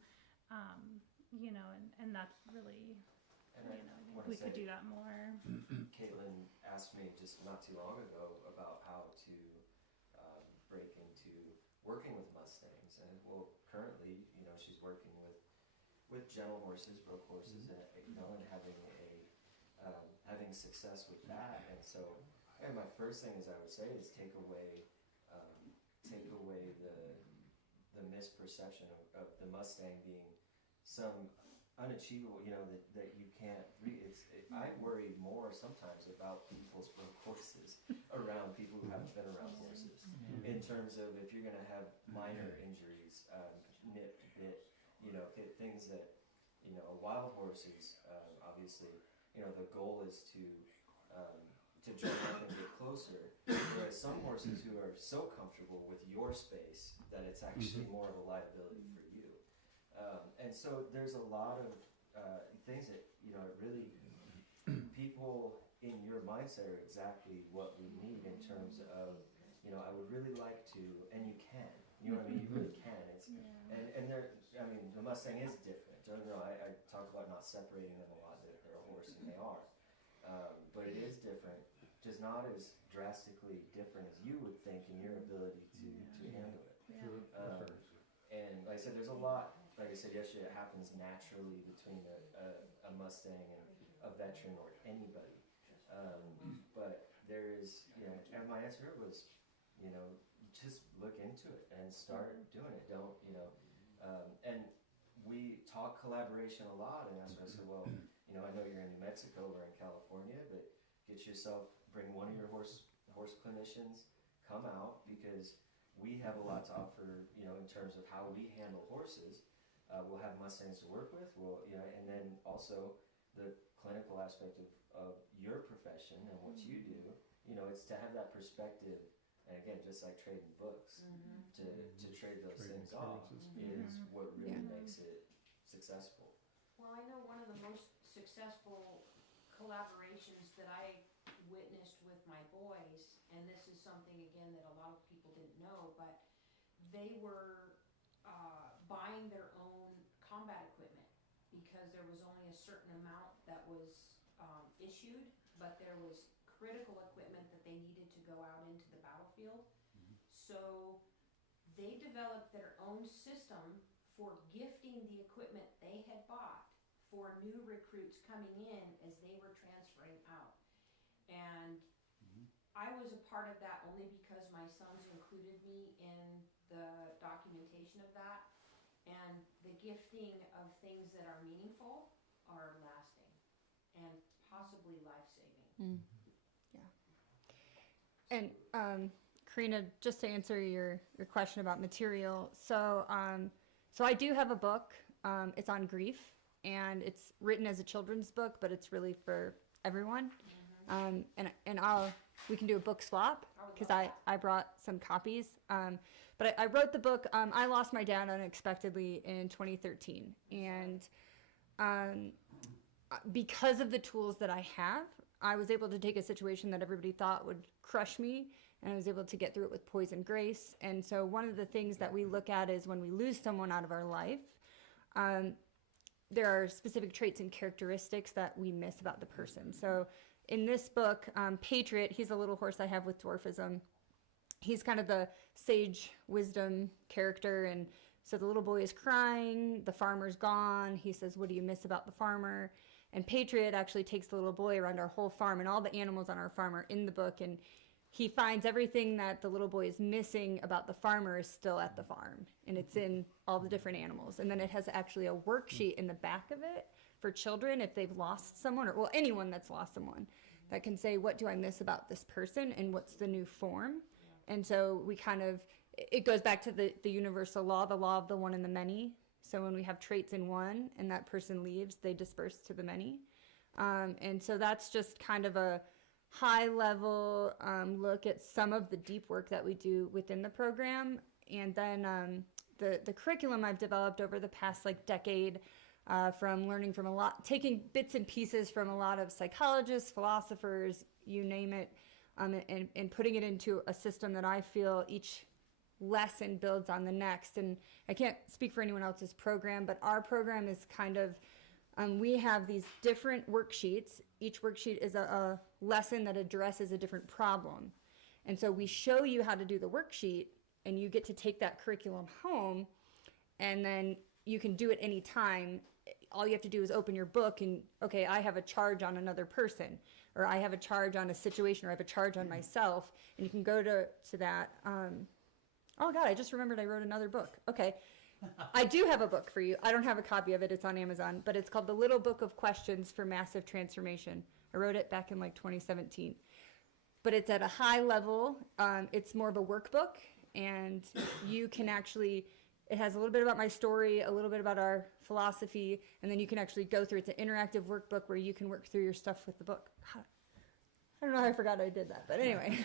you know, and that's really, And you know, I think wanna we could say- do that more. Caitlin asked me just not too long ago about how to break into working with Mustangs, and well, currently, you know, she's working with gentle horses, broke horses, and you know, and having success with that. And so, and my first thing is I would say is take away the misperception of the Mustang being some unachievable, you know, that you can't read. I worry more sometimes about people's broke horses around people who haven't been around horses, in terms of if you're going to have minor injuries, nipped, bit, you know, things that, you know, a wild horse is obviously, you know, the goal is to to join up and get closer. Whereas some horses who are so comfortable with your space that it's actually more of a liability for you. And so there's a lot of things that, you know, really people in your mindset are exactly what we need in terms of, you know, I would really like to, and you can, you know what I mean? You really can. It's, and there, I mean, the Mustang is different. I don't know, I talk about not separating them a lot. They're a horse, and they are. But it is different, just not as drastically different as you would think in your ability to handle it. And like I said, there's a lot, like I said yesterday, it happens naturally between a Mustang and a veteran or anybody. But there is, you know, and my answer was, you know, just look into it and start doing it. Don't, you know, and we talk collaboration a lot, and that's why I said, well, you know, I know you're in New Mexico or in California, but get yourself, bring one of your horse clinicians, come out, because we have a lot to offer, you know, in terms of how we handle horses. We'll have Mustangs to work with, we'll, you know, and then also the clinical aspect of your profession and what you do, you know, it's to have that perspective, and again, just like trading books, to trade those things off is what really makes it successful. Well, I know one of the most successful collaborations that I witnessed with my boys, and this is something again that a lot of people didn't know, but they were buying their own combat equipment because there was only a certain amount that was issued, but there was critical equipment that they needed to go out into the battlefield. So they developed their own system for gifting the equipment they had bought for new recruits coming in as they were transferring out. And I was a part of that only because my sons included me in the documentation of that. And the gifting of things that are meaningful are lasting and possibly life-saving. And Karina, just to answer your question about material, so I do have a book. It's on grief, and it's written as a children's book, but it's really for everyone. And we can do a book swap because I brought some copies. But I wrote the book. I lost my dad unexpectedly in 2013, and because of the tools that I have, I was able to take a situation that everybody thought would crush me, and I was able to get through it with poise and grace. And so one of the things that we look at is when we lose someone out of our life, there are specific traits and characteristics that we miss about the person. So in this book, Patriot, he's a little horse I have with dwarfism. He's kind of the sage wisdom character, and so the little boy is crying, the farmer's gone, he says, what do you miss about the farmer? And Patriot actually takes the little boy around our whole farm, and all the animals on our farm are in the book, and he finds everything that the little boy is missing about the farmer is still at the farm, and it's in all the different animals. And then it has actually a worksheet in the back of it for children if they've lost someone, or well, anyone that's lost someone, that can say, what do I miss about this person, and what's the new form? And so we kind of, it goes back to the universal law, the law of the one and the many. So when we have traits in one and that person leaves, they disperse to the many. And so that's just kind of a high level look at some of the deep work that we do within the program. And then the curriculum I've developed over the past decade, from learning from taking bits and pieces from a lot of psychologists, philosophers, you name it, and putting it into a system that I feel each lesson builds on the next. And I can't speak for anyone else's program, but our program is kind of, we have these different worksheets. Each worksheet is a lesson that addresses a different problem. And so we show you how to do the worksheet, and you get to take that curriculum home, and then you can do it anytime. All you have to do is open your book and, okay, I have a charge on another person, or I have a charge on a situation, or I have a charge on myself, and you can go to that. Oh God, I just remembered I wrote another book. Okay. I do have a book for you. I don't have a copy of it. It's on Amazon, but it's called The Little Book of Questions for Massive Transformation. I wrote it back in 2017, but it's at a high level. It's more of a workbook, and you can actually, it has a little bit about my story, a little bit about our philosophy, and then you can actually go through. It's an interactive workbook where you can work through your stuff with the book. God, I don't know how I forgot I did that, but anyway,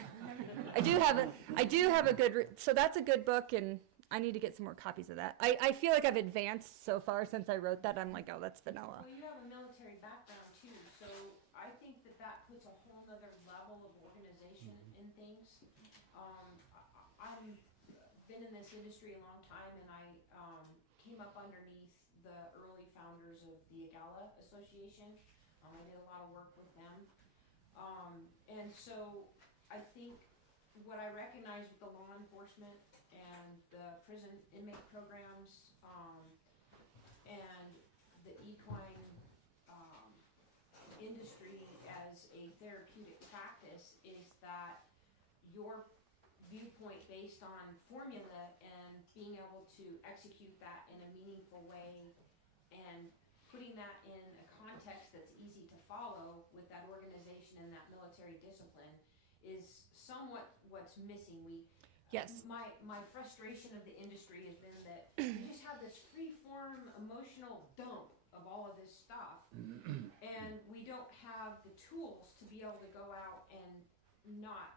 I do have a good, so that's a good book, and I need to get some more copies of that. I feel like I've advanced so far since I wrote that. I'm like, oh, that's vanilla. Well, you have a military background too, so I think that that puts a whole nother level of organization in things. I'm been in this industry a long time, and I came up underneath the early founders of the Agala Association. I did a lot of work with them. And so I think what I recognize with the law enforcement and the prison inmate programs, and the equine industry as a therapeutic practice is that your viewpoint based on formula and being able to execute that in a meaningful way and putting that in a context that's easy to follow with that organization and that military discipline is somewhat what's missing. Yes. My frustration of the industry has been that you just have this free form emotional dump of all of this stuff, and we don't have the tools to be able to go out and not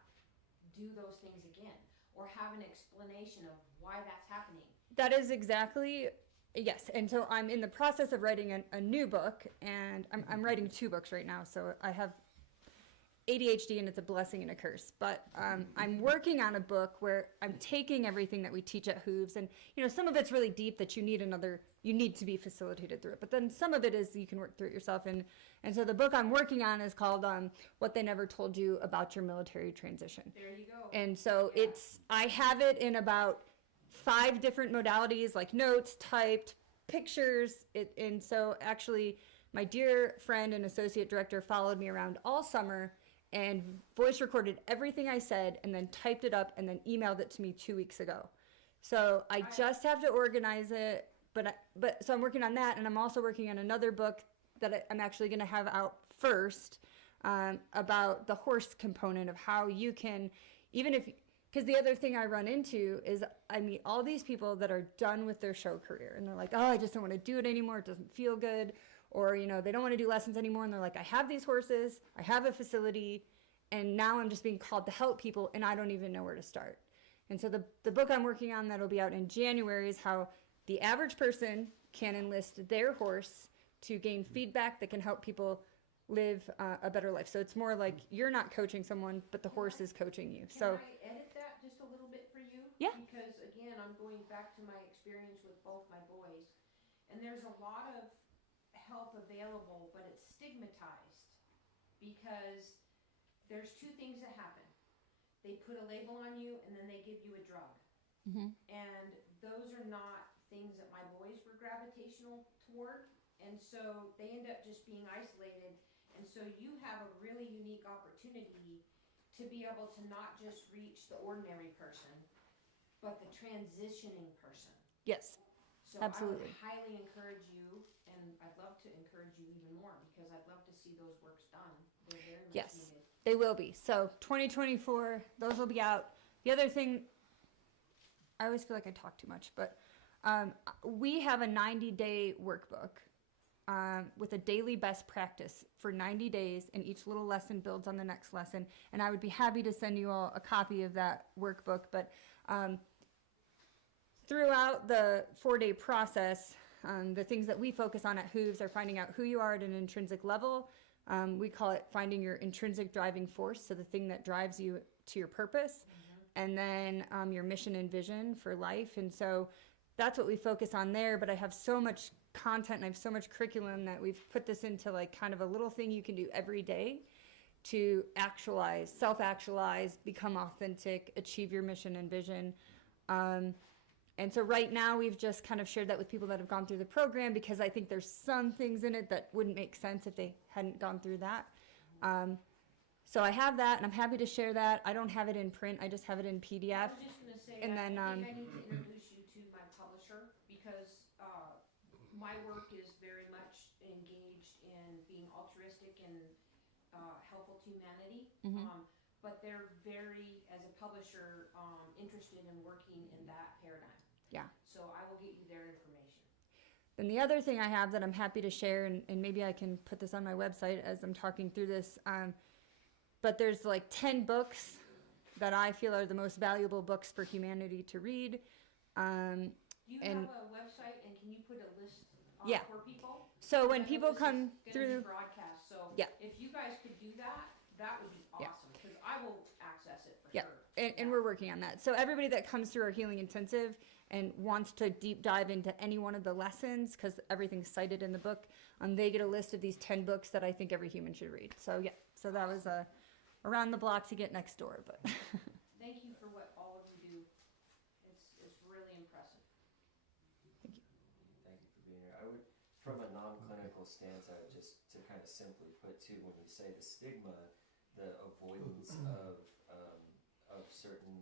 do those things again or have an explanation of why that's happening. That is exactly, yes. And so I'm in the process of writing a new book, and I'm writing 2 books right now. So I have ADHD, and it's a blessing and a curse. But I'm working on a book where I'm taking everything that we teach at Hooves, and some of it's really deep that you need to be facilitated through it. But then some of it is you can work through it yourself. And so the book I'm working on is called What They Never Told You About Your Military Transition. There you go. And so I have it in about 5 different modalities, like notes, typed, pictures. And so actually my dear friend and associate director followed me around all summer and voice recorded everything I said and then typed it up and then emailed it to me 2 weeks ago. So I just have to organize it, but so I'm working on that, and I'm also working on another book that I'm actually going to have out first about the horse component of how you can, because the other thing I run into is I meet all these people that are done with their show career, and they're like, oh, I just don't want to do it anymore. It doesn't feel good. Or, they don't want to do lessons anymore. And they're like, I have these horses, I have a facility, and now I'm just being called to help people, and I don't even know where to start. And so the book I'm working on that'll be out in January is how the average person can enlist their horse to gain feedback that can help people live a better life. So it's more like you're not coaching someone, but the horse is coaching you. Can I edit that just a little bit for you? Yeah. Because again, I'm going back to my experience with both my boys, and there's a lot of help available, but it's stigmatized because there's 2 things that happen. They put a label on you, and then they give you a drug. Mm-hmm. And those are not things that my boys were gravitational toward, and so they end up just being isolated. And so you have a really unique opportunity to be able to not just reach the ordinary person, but the transitioning person. Yes, So absolutely. I would highly encourage you, and I'd love to encourage you even more, because I'd love to see those works done. They're very much Yes. needed. They will be. So 2024, those will be out. The other thing, I always feel like I talk too much, but we have a 90-day workbook with a daily best practice for 90 days, and each little lesson builds on the next lesson. And I would be happy to send you all a copy of that workbook. But throughout the 4-day process, the things that we focus on at Hooves are finding out who you are at an intrinsic level. We call it finding your intrinsic driving force, so the thing that drives you to your purpose, and then your mission and vision for life. And so that's what we focus on there. But I have so much content and I have so much curriculum that we've put this into like kind of a little thing you can do every day to actualize, self-actualize, become authentic, achieve your mission and vision. And so right now we've just kind of shared that with people that have gone through the program, because I think there's some things in it that wouldn't make sense if they hadn't gone through that. So I have that, and I'm happy to share that. I don't have it in print. I just have it in PDF. I was just going to say, And I then, think I need to introduce you to my publisher, because my work is very much engaged in being altruistic and helpful to humanity. But they're very, as a publisher, interested in working in that paradigm. Yeah. So I will get you their information. Then the other thing I have that I'm happy to share, and maybe I can put this on my website as I'm talking through this, but there's like 10 books that I feel are the most valuable books for humanity to read. Do you and- have a website, and can you put a list Yeah. for people? So when I know people this come is gonna through, be broadcast, so Yeah. if you guys could do that, that would be Yeah. awesome, because I will access it for Yeah. sure. and Yeah. we're working on that. So everybody that comes through our healing intensive and wants to deep dive into any one of the lessons, because everything's cited in the book, they get a list of these 10 books that I think every human should read. So yeah, so that was around the block to get next door, but Thank you for what all of you do. It's really impressive. Thank you for being here. I would, from a non-clinical stance, I would just to kind of simply put too, when we say the stigma, the avoidance of certain,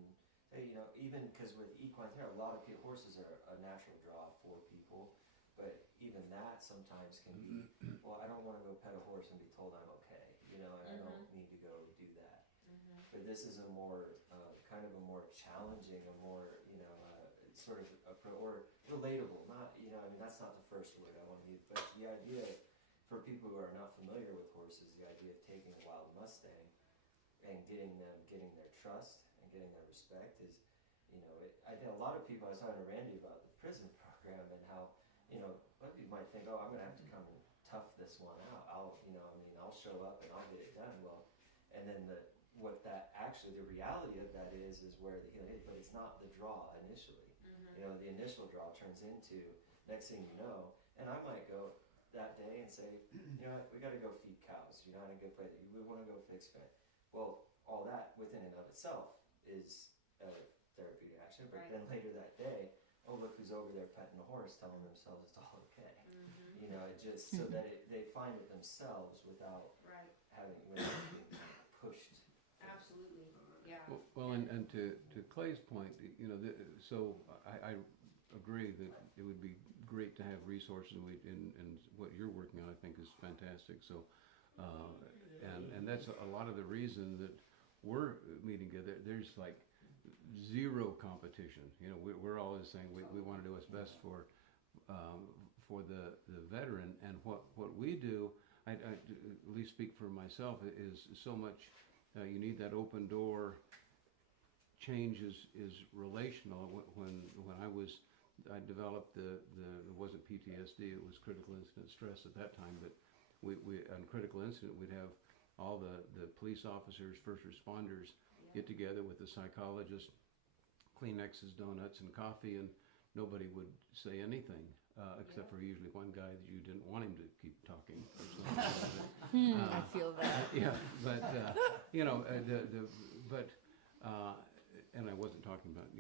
even because with equine therapy, a lot of horses are a natural draw for people, but even that sometimes can be, well, I don't want to go pet a horse and be told I'm okay, and I don't need to go do that. But this is a more kind of a more challenging, a more sort of or relatable. Not that's not the first word I want to use, but the idea for people who are not familiar with horses, the idea of taking a wild Mustang and getting their trust and getting their respect is, I think a lot of people. I was talking to Randy about the prison program and how a lot of people might think, oh, I'm going to have to come and tough this one out. I'll show up and I'll get it done. Well, and then the reality of that is where the healing is, but it's not the draw initially. The initial draw turns into next thing you know, and I might go that day and say, we got to go feed cows. You're not in a good place. We want to go fix it. Well, all that within and of itself is a therapeutic action. But then later that day, oh, look who's over there petting a horse, telling themselves it's all okay. It just so that they find it themselves without without being pushed. Absolutely, yeah. Well, and to Clay's point, so I agree that it would be great to have resources, and what you're working on I think is fantastic. So, and that's a lot of the reason that we're meeting together. There's like zero competition. We're always saying we want to do what's best for the veteran, and what we do, I at least speak for myself, is so much. You need that open door. Change is relational. When I developed it wasn't PTSD, it was critical incident stress at that time. But we on critical incident, we'd have all the police officers, first responders get together with the psychologist, Kleenexes, donuts, and coffee, and nobody would say anything except for usually one guy that you didn't want him to keep talking. Or something. I feel that. Yeah, but and I wasn't talking about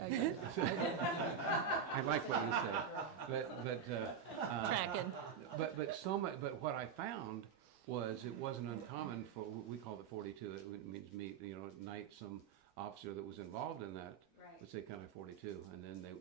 I like what you said, but Tracking. But so much. But what I found was it wasn't uncommon for we called it 42. It means meet night some officer that was involved in that. Let's say kind of 42, and then they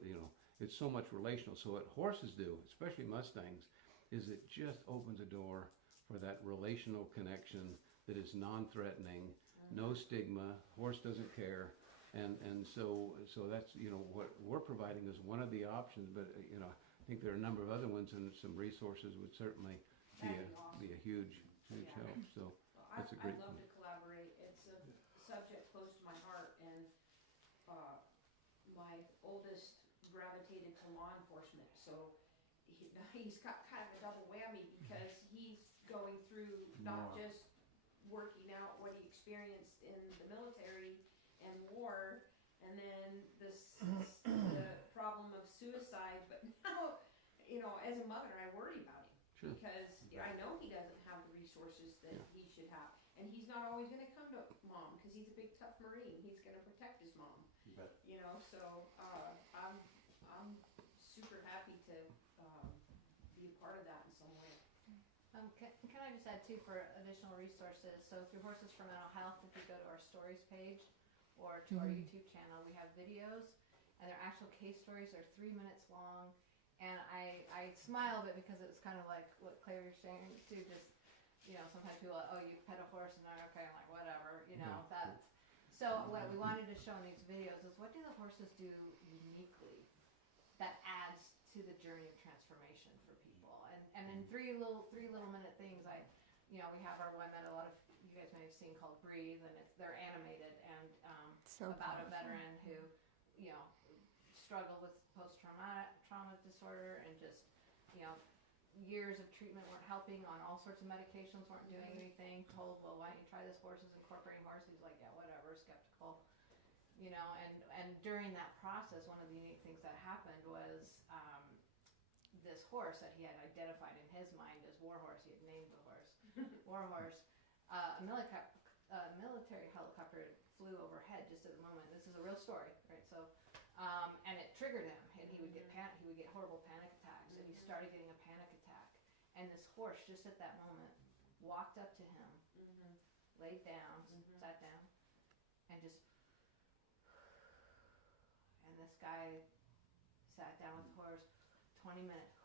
it's so much relational. So what horses do, especially Mustangs, is it just opens a door for that relational connection that is non-threatening, no stigma. Horse doesn't care. And so that's what we're providing is one of the options, but I think there are a number of other ones, and some resources would certainly be a huge help. So that's a great I'd love point. to collaborate. It's a subject close to my heart, and my oldest gravitated to law enforcement, so he's got kind of a double whammy because he's going through not just working out what he experienced in the military and war, and then the problem of suicide. But now, as a mother, I worry about him. Sure. Because I know he doesn't have the resources that he should have, and he's not always going to come to mom because he's a big tough Marine. He's going to protect his mom. So I'm super happy to be a part of that in some way. Can I just add too for additional resources? So through Horses for Mental Health, if you go to our stories page or to our YouTube channel, we have videos, and they're actual case stories. They're 3 minutes long, and I smile a bit because it's kind of like what Claire was saying too. Just sometimes people are, oh, you pet a horse and they're okay. I'm like, whatever, that. So what we wanted to show in these videos is what do the horses do uniquely that adds to the journey of transformation for people. And in three little minute things, we have our one minute. A lot of you guys may have scene called Breathe, and they're animated, and So about a powerful. veteran who, you know, struggled with trauma disorder, and just, you know, years of treatment weren't helping, on all sorts of medications weren't doing anything, told, well, why don't you try this horses, incorporating horse? He's like, yeah, whatever, skeptical. You know, and during that process, one of the unique things that happened was this horse that he had identified in his mind as Warhorse. He had named the horse Warhorse. A military helicopter flew overhead just at the moment. This is a real story, right? So, and it triggered him, and he would get horrible panic attacks, and he started getting a panic attack. And this horse, just at that moment, walked up to him, laid down, sat down, and just. And this guy sat down with the horse 20 minutes,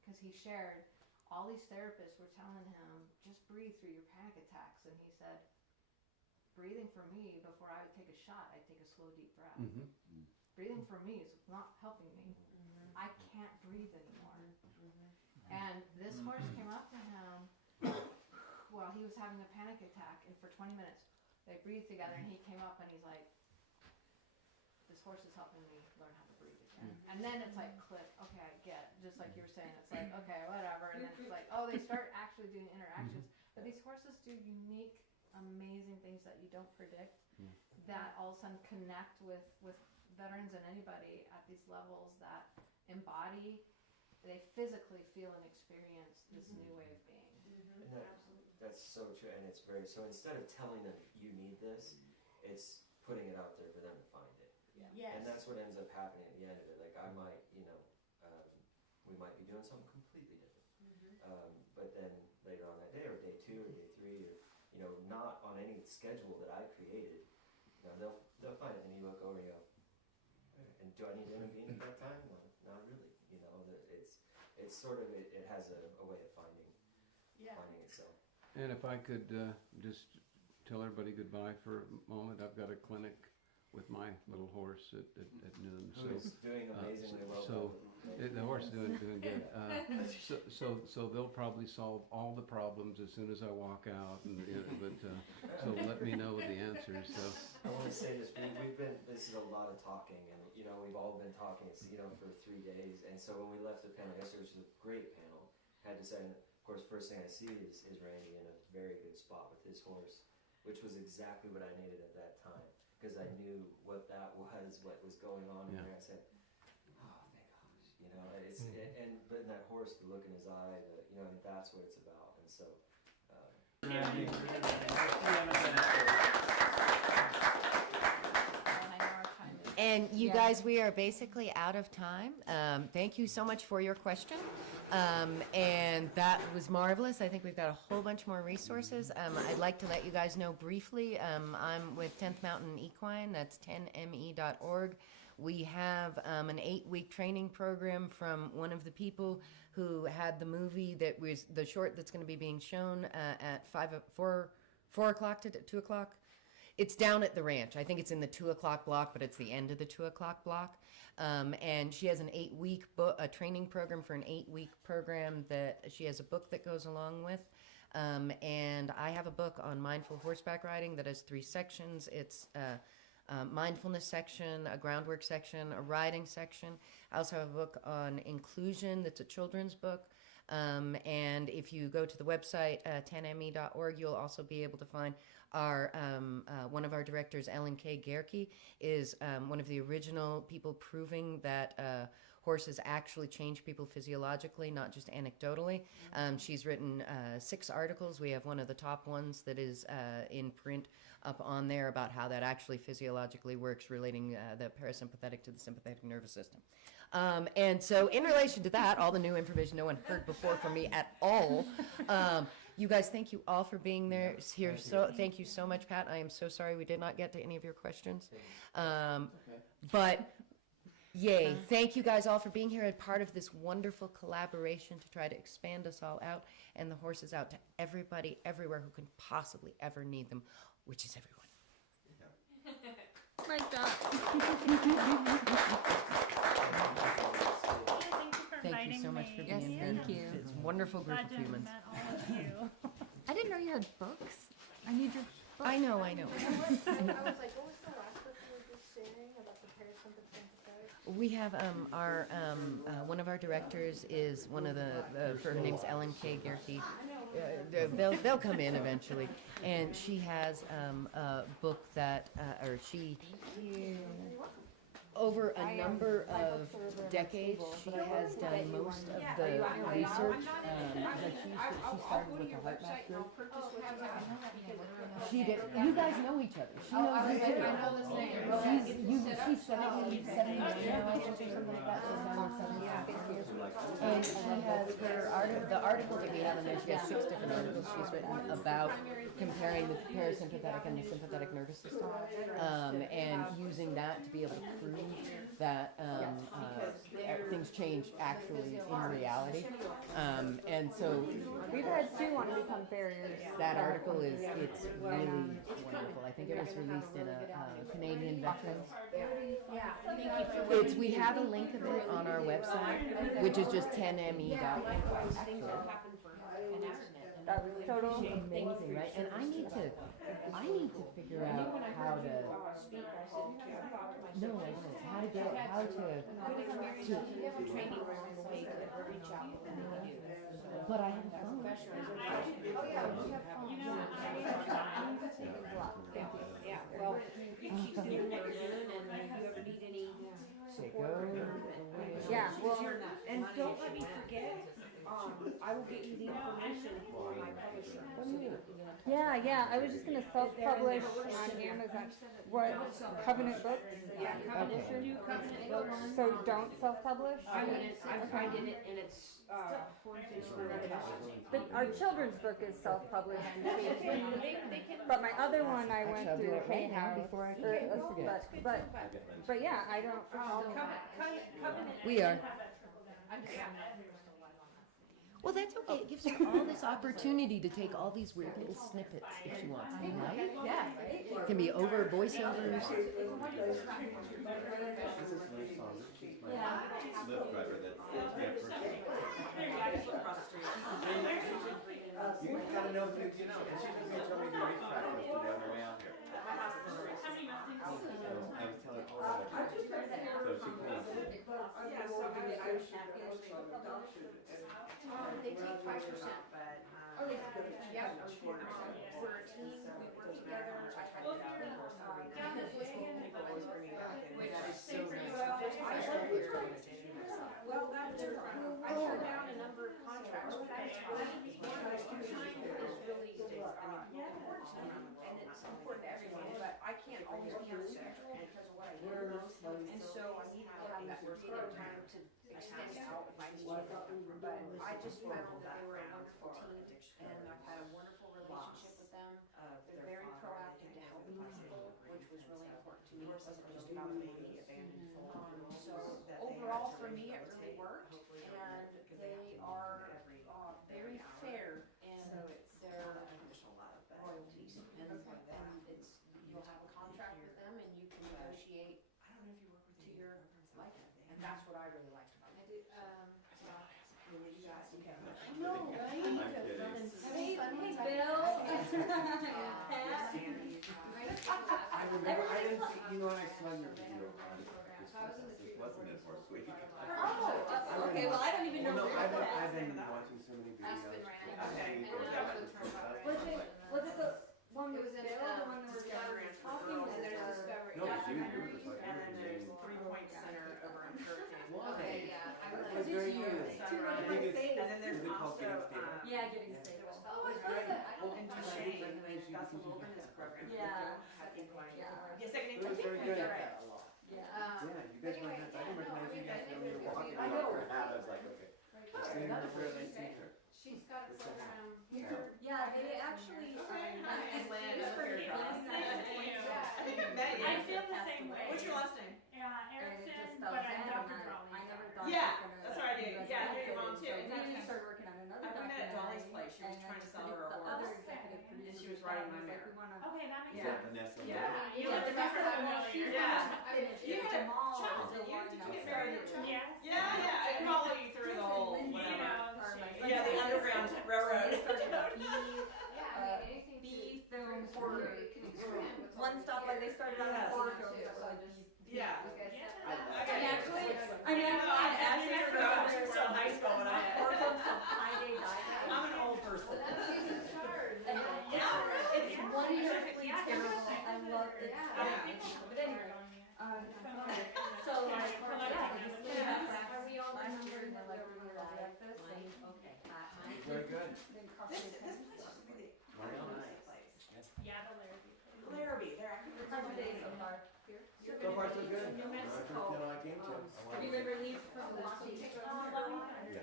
because he shared, all these therapists were telling him, just breathe through your panic attacks. And he said, breathing for me, before I would take a shot, I'd take a slow, deep breath. Breathing for me is not helping me. I can't breathe anymore. And this horse came up to him while he was having a panic attack, and for 20 minutes, they breathed together, and he came up and he's like, this horse is helping me learn how to breathe again. And then it's like, click, okay, I get, just like you were saying, it's like, okay, whatever. And then it's like, oh, they start actually doing interactions. But these horses do unique, amazing things that you don't predict, that all of a sudden connect with veterans and anybody at these levels, that embody, they physically feel and experience this new way of being. And that's so true, and it's very, so instead of telling them you need this, it's putting it out there for them to find it. Yes. And that's what ends up happening at the end of it. Like, I might, you know, we might be doing something completely different. But then later on that day, or day 2, or day 3, or, you know, not on any schedule that I created, you know, they'll find it, and you look over and you go, and do I need to intervene at that time? Well, not really. You know, it's sort of, it has a way of finding itself. And if I could just tell everybody goodbye for a moment, I've got a clinic with my little horse at noon. Who is doing amazingly well. So the horse is doing good. So they'll probably solve all the problems as soon as I walk out. And, you know, but so let me know the answers. So I want to say this: this is a lot of talking, and you know we've all been talking, you know, for 3 days. And so when we left the panel yesterday, which was a great panel, had to say, and of course, first thing I see is Randy in a very good spot with his horse, which was exactly what I needed at that time. Because I knew what that was, what was going on in there. I said, "Oh, thank gosh!" You know, but in that horse, the look in his eye, you know, that's what it's about. And so, And you guys, we are basically out of time. Thank you so much for your question. And that was marvelous. I think we've got a whole bunch more resources. I'd like to let you guys know briefly, I'm with 10th Mountain Equine, that's 10me.org. We have an 8-week training program from one of the people who had the movie that was the short that's going to be being shown at 4 o'clock to 2 o'clock. It's down at the ranch. I think it's in the 2 o'clock block, but it's the end of the 2 o'clock block. And she has an 8-week a training program for an 8-week program that she has a book that goes along with. And I have a book on mindful horseback riding that has 3 sections. It's a mindfulness section, a groundwork section, a riding section. I also have a book on inclusion that's a children's book. And if you go to the website, 10me.org, you'll also be able to find our one of our directors, Ellen K. Gerke, is one of the original people proving that horses actually change people physiologically, not just anecdotally. She's written 6 articles. We have one of the top ones that is in print up on there about how that actually physiologically works, relating the parasympathetic to the sympathetic nervous system. And so in relation to that, all the new information no one heard before from me at all, you guys, thank you all for being there here. So thank you so much, Pat. I am so sorry we did not get to any of your questions. But yay, thank you guys all for being here as part of this wonderful collaboration to try to expand us all out and the horses out to everybody, everywhere who can possibly ever need them, which is everyone. Like that. Thank you so much for being here. Thank you. It's a wonderful group Glad of to have humans. met all of you. I didn't know you had books. I need your I know. I was like, what was the last book you were just saying about the parasympathetic? We have our one of our directors is one of her name's Ellen K. Gierke. They'll come in eventually, and she has a book that over a number of decades, she has done most of the research. She started with the heart math group. She did. You guys know each other. She knows you too. I know this name. She's 71 now, I think, or something like that. She's on her 76th year. And she has the article that we have in there. She has 6 different articles she's written about comparing the parasympathetic and the sympathetic nervous system, and using that to be able to prove that things change actually in reality. And so We've had 2 want to become farriers. that article it's really wonderful. I think it was released in a Canadian Veterans. We have a link of it on our website, which is just 10me.info. That was total. Amazing, right? And I need to figure out how to. No, I don't. How to get how to. But I have a phone. Yeah, well, she's doing what you're doing, and if you ever need any support. Yeah, well, And don't let me forget, I will get you the information for my publisher. yeah. I was just gonna self-publish on Amazon. What, Covenant Books? Yeah, Covenant, new Covenant books. So don't self-publish? I wouldn't, I did it, and it's, But our children's book is self-published. But my other one, I went I'll do through it right Hay now House. before I Or- forget. But yeah, I don't. Covenant. We are. Well, that's okay. It gives her all this opportunity to take all these weird little snippets if she wants, right? Yeah. It can be over voiceovers. Lyft driver that you gotta know if you know, because she's gonna tell me the racetrack was today on the way out here. I was telling her, so she came. They take 5%, but, yeah, we're a team, we work together, I try to get out of course, people always bring me back in, which is so nice. Well, that's, I turned down a number of contracts, but that's fine. Time is really, important to me, and it's important to everyone, but I can't always be on schedule because of what I do. And so I need to have that working time to extend out if I need to. But I just found that they were a wonderful team, and I've had a wonderful relationship with them. They're very proactive to help people, which was really important to me. It wasn't just about a baby abandoned. So overall, for me, it really worked, and they are very fair in their royalties. And it's, you'll have a contract with them, and you can negotiate to your liking. And that's what I really liked about it. No, right? Hey, Bill. I didn't see, you know, I saw your video on this wasn't it more sweet? Oh, okay, well, I don't even know Well, no, where I've it's been watching so many videos. Was it the one It with was in, Bill, the one that was Discovery talking, and there's Discovery. No, it's you were just like, And then there's 3 Point Center over in Hurricane. Okay, yeah. It was very good. And then there's also, Yeah, getting stable. Oh, it's good. and Duchesne, that's the wilderness program. Yeah. Yes, I can It was very good. Yeah. Yeah, you guys were nuts. I didn't recognize you guys when you were walking I around know. her hat. I was like, okay. I've seen her before, I've seen her. She's got a program here. Yeah, they actually. And Lynn, Yeah. I think I met you. I feel the same way. What's your last name? Yeah, And it just Erickson, fell but down, I'm and Dr. I Drawley. never thought Yeah, I was gonna. that's what I do. be Yeah, I knew your mom resurrected. too. So then I started working on another We met at documentary, Dolly's place. She was and trying to sell the her a other horse. executive And producer she was riding my was like, mare. we wanna. Okay, that makes Yeah. sense. Vanessa. Yeah. You Yeah. were the doctor that I'm Well, she's Yeah. finished. You had a Jamal child, is the didn't you? one Did you that get married? started. Yes. Yeah, I follow you through the whole You whatever. know, Or my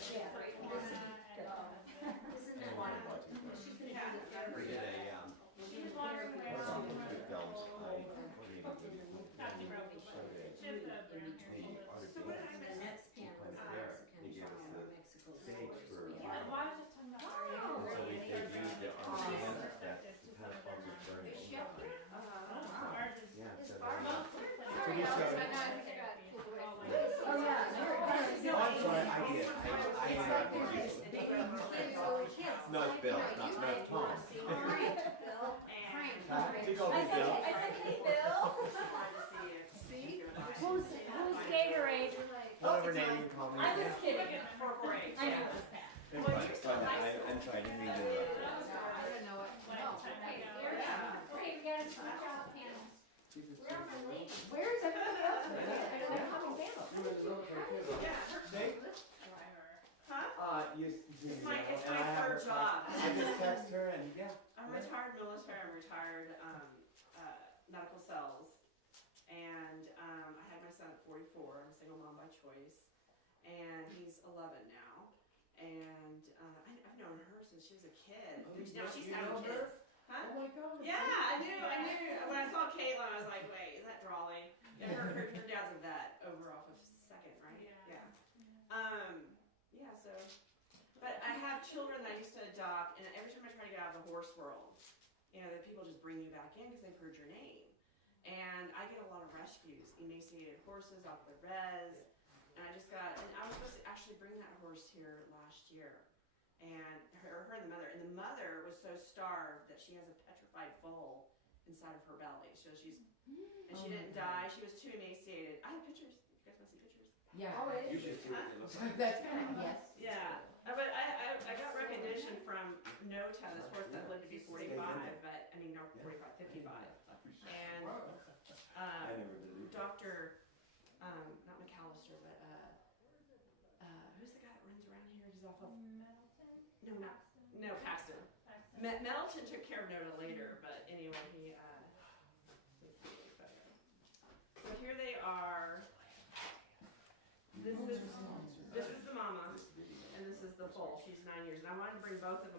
Yeah, right. This is the water. She's gonna do the We did a, She was watering away what's on on the the films, I coordinated Kathy with Roby. showed it. She has the brown hair. The So what I Arctic the next panel Planet is Fair, Mexican they gave us China, the Mexico. stage for Yeah, well, I was just talking about Oh, so we really? could use the Arctic that perspective to kind of some of forms their of burning. Is she up here? Ours is Yeah, so Barb that- up there? Sorry, we Alex, started- I know, I think I got pulled away from Oh, this. Oh, yeah. Oh, I'm sorry, I did, no, it's Bill, not Tom. Frank, Bill, Frank. She called me Bill. I said, hey, Bill. See? Who's Gatorade? Whatever name you call me. I'm just kidding. I know. I'm sorry, I didn't mean to. I didn't know what. No. Okay, Okay, we gotta switch out panels. Where is everybody else? They're coming down. It's my third job. I just text her and, yeah. I'm retired military, I'm retired, medical cells. And, I had my son at 44, I'm a single mom by choice. And he's 11 now. And, I've known her since she was a kid. Now she's having kids. Huh? Oh my God. Yeah, I knew. When I saw Caitlin, I was like, wait, is that Drawley? Yeah, her dad's a vet over off of Second, right? Yeah. Yeah, so. But I have children that I used to adopt, and every time I try to get out of the horse world, you know, that people just bring you back in because they've heard your name. And I get a lot of rescues, emaciated horses off the res. And I was supposed to actually bring that horse here last year. And her and the mother was so starved that she has a petrified foal inside of her belly. So she didn't die. She was too emaciated. I have pictures. You guys want to see pictures? Yeah. You should see what they look like. That's kind of, yes. Yeah. But I got recognition from NOTA, this horse that lived to be 45, but, 45, 55. And, I never believed it. Dr., not McAllister, but, who's the guy that runs around here? He's off of, no, Paxton. Middleton took care of Noda later, but anyway, let's see the photo. So here they are. This is the mama, and this is the foal. She's 9 years, and I wanted to bring both of